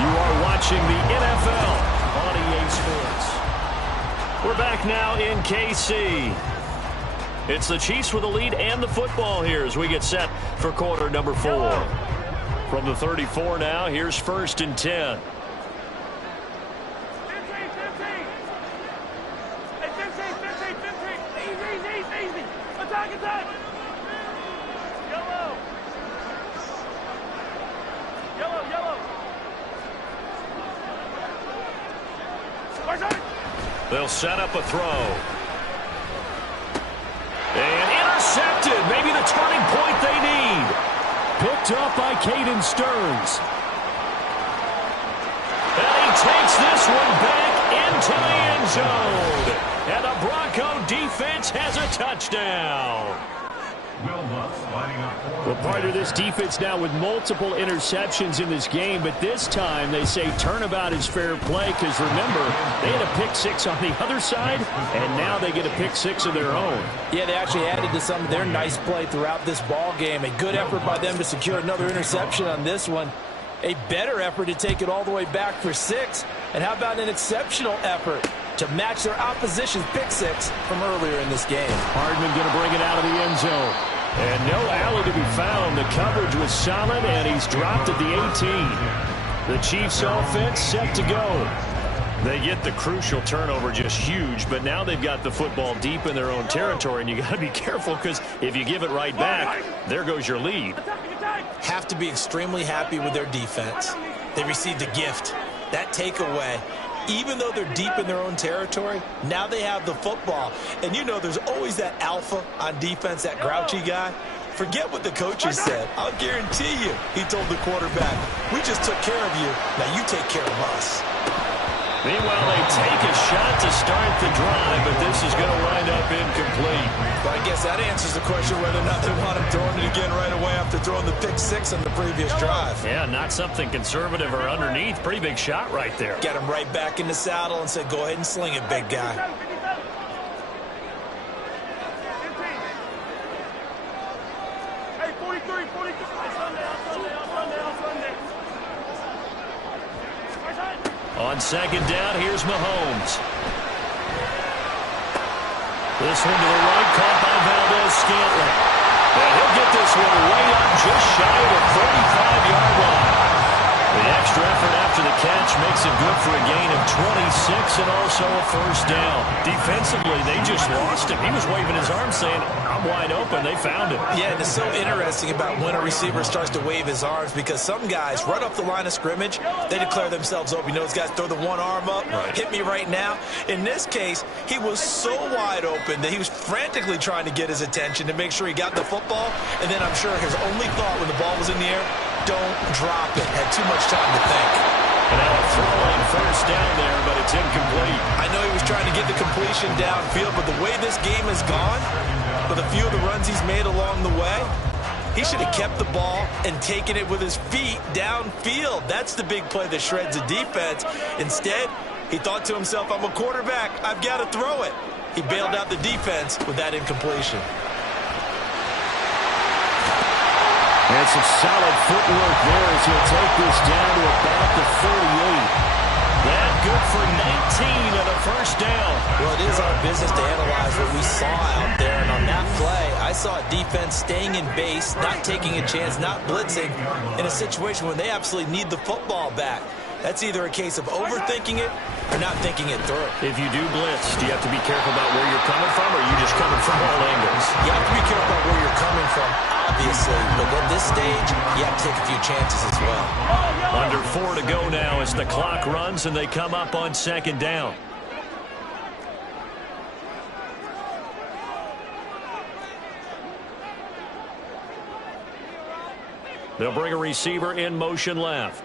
You are watching the NFL on EA Sports. We're back now in KC. It's the Chiefs with the lead and the football here as we get set for quarter number 4. From the 34 now, here's 1st and 10. Easy. Attack. Yellow. They'll set up a throw. And intercepted. Maybe the turning point they need. Picked up by Caden Stearns. And he takes this one back into the end zone. And the Bronco defense has a touchdown. Well, part of this defense now with multiple interceptions in this game, but this time they say turnabout is fair play because, remember, they had a pick 6 on the other side, and now they get a pick 6 of their own. Yeah, they actually added to some of their nice play throughout this ball game. A good effort by them to secure another interception on this one. A better effort to take it all the way back for 6. And how about an exceptional effort to match their opposition's pick 6 from earlier in this game? Hardman going to bring it out of the end zone. And no alley to be found. The coverage was solid, and he's dropped at the 18. The Chiefs offense set to go. They get the crucial turnover, just huge, but now they've got the football deep in their own territory, and you got to be careful because if you give it right back, there goes your lead. Have to be extremely happy with their defense. They received a gift. That takeaway, even though they're deep in their own territory, now they have the football. And you know there's always that alpha on defense, that grouchy guy. Forget what the coaches said. I'll guarantee you, he told the quarterback, we just took care of you. Now you take care of us. Meanwhile, they take a shot to start the drive, but this is going to wind up incomplete. Well, I guess that answers the question whether or not they want him throwing it again right away after throwing the pick 6 on the previous drive. Yeah, not something conservative or underneath. Pretty big shot right there. Get him right back in the saddle and say, go ahead and sling it, big guy. Hey, 43. On 2nd down, here's Mahomes. This one to the right, caught by Valdez-Scantling. And he'll get this one way up just shy of the 35-yard line. The extra effort after the catch makes it good for a gain of 26 and also a first down. Defensively, they just lost him. He was waving his arms saying, I'm wide open. They found him. Yeah, and it's so interesting about when a receiver starts to wave his arms because some guys, right off the line of scrimmage, they declare themselves open. You know, those guys throw the one arm up, hit me right now. In this case, he was so wide open that he was frantically trying to get his attention to make sure he got the football, and then I'm sure his only thought when the ball was in the air, don't drop it. Had too much time to think. And now a throwing first down there, but it's incomplete. I know he was trying to get the completion downfield, but the way this game has gone, with a few of the runs he's made along the way, he should have kept the ball and taken it with his feet downfield. That's the big play that shreds the defense. Instead, he thought to himself, I'm a quarterback. I've got to throw it. He bailed out the defense with that incompletion. And some solid footwork there as he'll take this down to about the 38. That good for 19 and a first down. Well, it is our business to analyze what we saw out there. And on that play, I saw a defense staying in base, not taking a chance, not blitzing, in a situation where they absolutely need the football back. That's either a case of overthinking it or not thinking it through. If you do blitz, do you have to be careful about where you're coming from, or are you just coming from all angles? You have to be careful about where you're coming from, obviously. But at this stage, you have to take a few chances as well. Under 4 to go now as the clock runs and they come up on second down. They'll bring a receiver in motion left.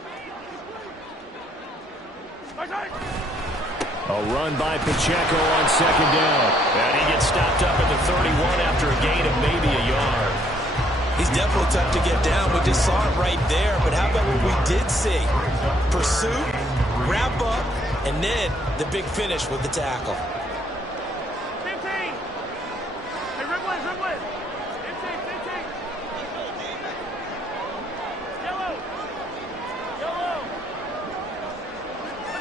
A run by Pacheco on second down. And he gets stopped up at the 31 after a gain of maybe a yard. He's definitely tough to get down. We just saw it right there. But how about what we did see? Pursuit, wrap up, and then the big finish with the tackle. 15. Hey, Rimlin. 15. Yellow.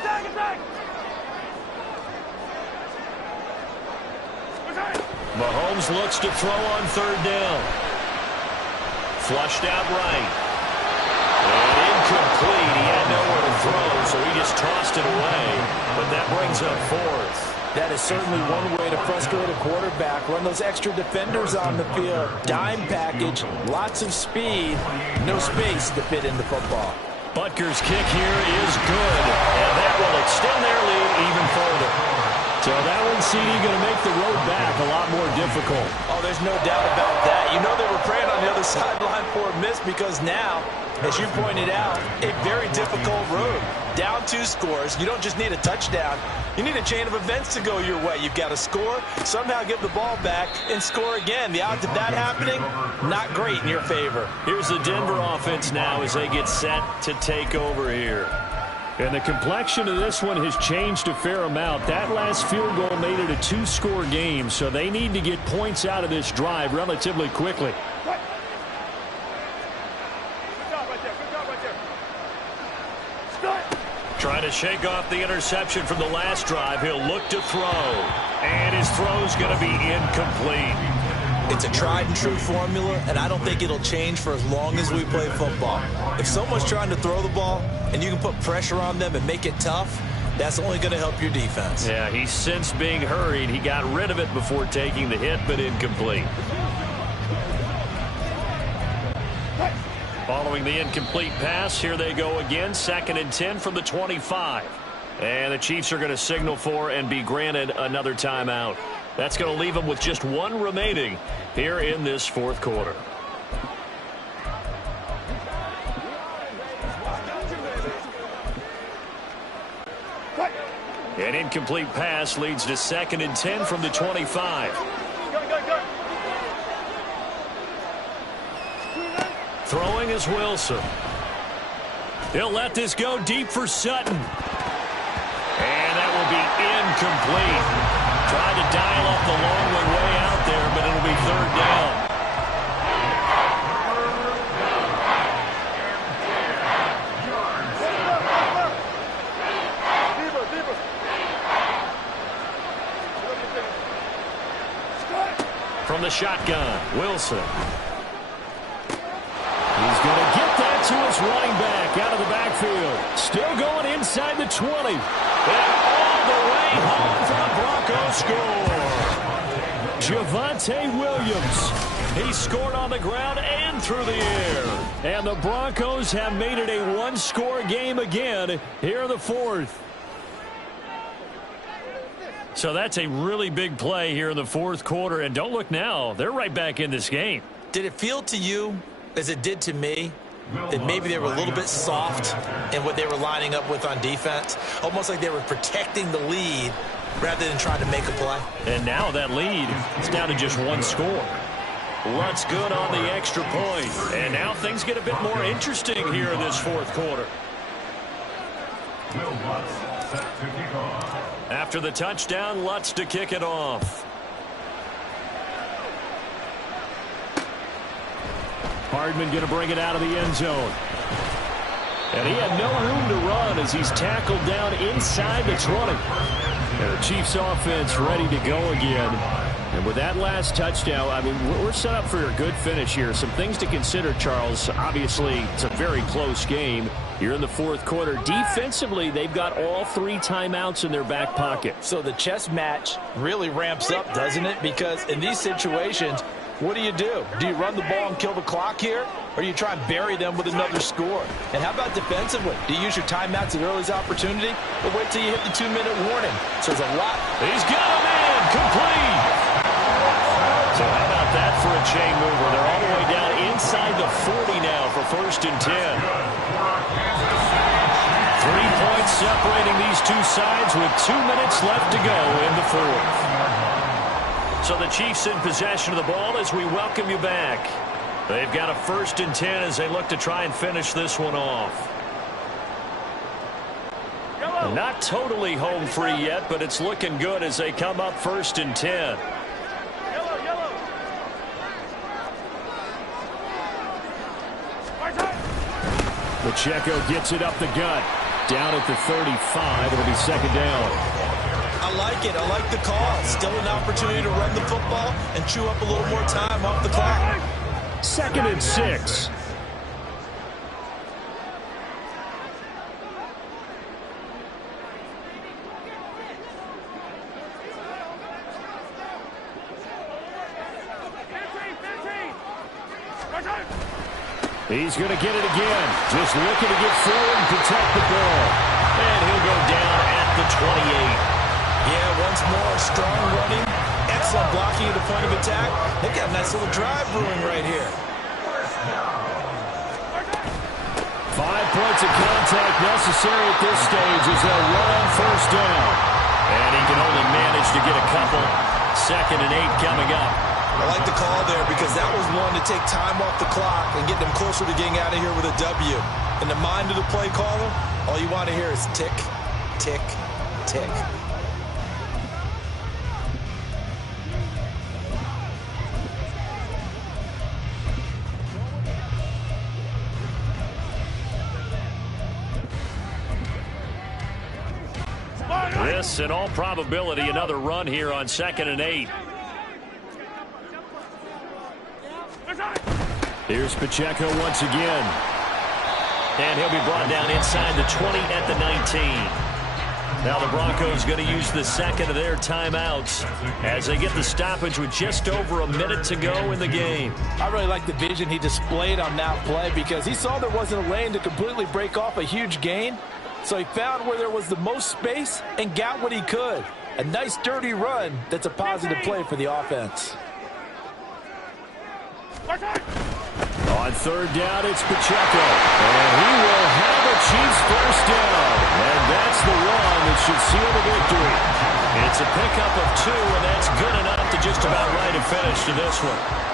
Attack. Mahomes looks to throw on third down. Flushed out right. And incomplete. He had nowhere to throw, so he just tossed it away. But that brings up fourth. That is certainly one way to frustrate a quarterback. Run those extra defenders on the field. Dime package, lots of speed, no space to fit into football. Butker's kick here is good, and that will extend their lead even further. So that one, CD, going to make the road back a lot more difficult. Oh, there's no doubt about that. You know they were praying on the other sideline for a miss because now, as you pointed out, a very difficult road. Down 2 scores. You don't just need a touchdown. You need a chain of events to go your way. You've got to score, somehow give the ball back, and score again. The odds of that happening, not great in your favor. Here's the Denver offense now as they get set to take over here. And the complexion of this one has changed a fair amount. That last field goal made it a 2-score game, so they need to get points out of this drive relatively quickly. Good job right there. Trying to shake off the interception from the last drive. He'll look to throw. And his throw's going to be incomplete. It's a tried-and-true formula, and I don't think it'll change for as long as we play football. If someone's trying to throw the ball and you can put pressure on them and make it tough, that's only going to help your defense. Yeah, he's since being hurried. He got rid of it before taking the hit, but incomplete. Following the incomplete pass, here they go again. 2nd and 10 from the 25. And the Chiefs are going to signal for and be granted another timeout. That's going to leave them with just 1 remaining here in this fourth quarter. An incomplete pass leads to 2nd and 10 from the 25. Go. Throwing is Wilson. They'll let this go deep for Sutton. And that will be incomplete. Tried to dial up the long way out there, but it'll be third down. From the shotgun, Wilson. He's going to get that to his running back out of the backfield. Still going inside. inside the 20. And all the way home for the Broncos score. Javonte Williams. He scored on the ground and through the air. And the Broncos have made it a one-score game again here in the fourth. So that's a really big play here in the fourth quarter. And don't look now. They're right back in this game. Did it feel to you, as it did to me, that maybe they were a little bit soft in what they were lining up with on defense? Almost like they were protecting the lead rather than trying to make a play. And now that lead is down to just one score. Lutz good on the extra point. And now things get a bit more interesting here in this fourth quarter. After the touchdown, Lutz to kick it off. Hardman going to bring it out of the end zone. And he had no room to run as he's tackled down inside the 20. And the Chiefs offense ready to go again. And with that last touchdown, I mean, we're set up for a good finish here. Some things to consider, Charles. Obviously, it's a very close game. You're in the fourth quarter. Defensively, they've got all 3 timeouts in their back pocket. So the chess match really ramps up, doesn't it? Because in these situations, what do? Do you run the ball and kill the clock here? Or do you try and bury them with another score? And how about defensively? Do you use your timeouts at earliest opportunity? Or wait till you hit the 2-minute warning? So there's a lot. He's got him in. Complete. So how about that for a chain mover? They're all the way down inside the 40 now for 1st and 10. 3 points separating these two sides with 2 minutes left to go in the fourth. So the Chiefs in possession of the ball as we welcome you back. They've got a 1st and 10 as they look to try and finish this one off. Not totally home free yet, but it's looking good as they come up 1st and 10. Pacheco gets it up the gut. Down at the 35. It'll be 2nd down. I like it. I like the call. Still an opportunity to run the football and chew up a little more time off the clock. 2nd and 6. He's going to get it again. Just looking to get forward and protect the ball. And he'll go down at the 28. Yeah, once more, strong running. Excellent blocking at the point of attack. They've got a nice little drive brewing right here. 5 points of contact necessary at this stage as they'll run on 1st down. And he can only manage to get a couple. 2nd and 8 coming up. I like the call there because that was one to take time off the clock and get them closer to getting out of here with a W. In the mind of the play caller, all you want to hear is tick, tick, tick. This, in all probability, another run here on 2nd and 8. Here's Pacheco once again. And he'll be brought down inside the 20 at the 19. Now the Broncos going to use the 2nd of their timeouts as they get the stoppage with just over a minute to go in the game. I really like the vision he displayed on that play because he saw there wasn't a lane to completely break off a huge gain. So he found where there was the most space and got what he could. A nice dirty run that's a positive play for the offense. On 3rd down, it's Pacheco. And he will have a Chiefs 1st down. And that's the one that should seal the victory. It's a pickup of 2, and that's good enough to just about write a finish to this one.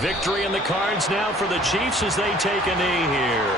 Victory in the cards now for the Chiefs as they take a knee here.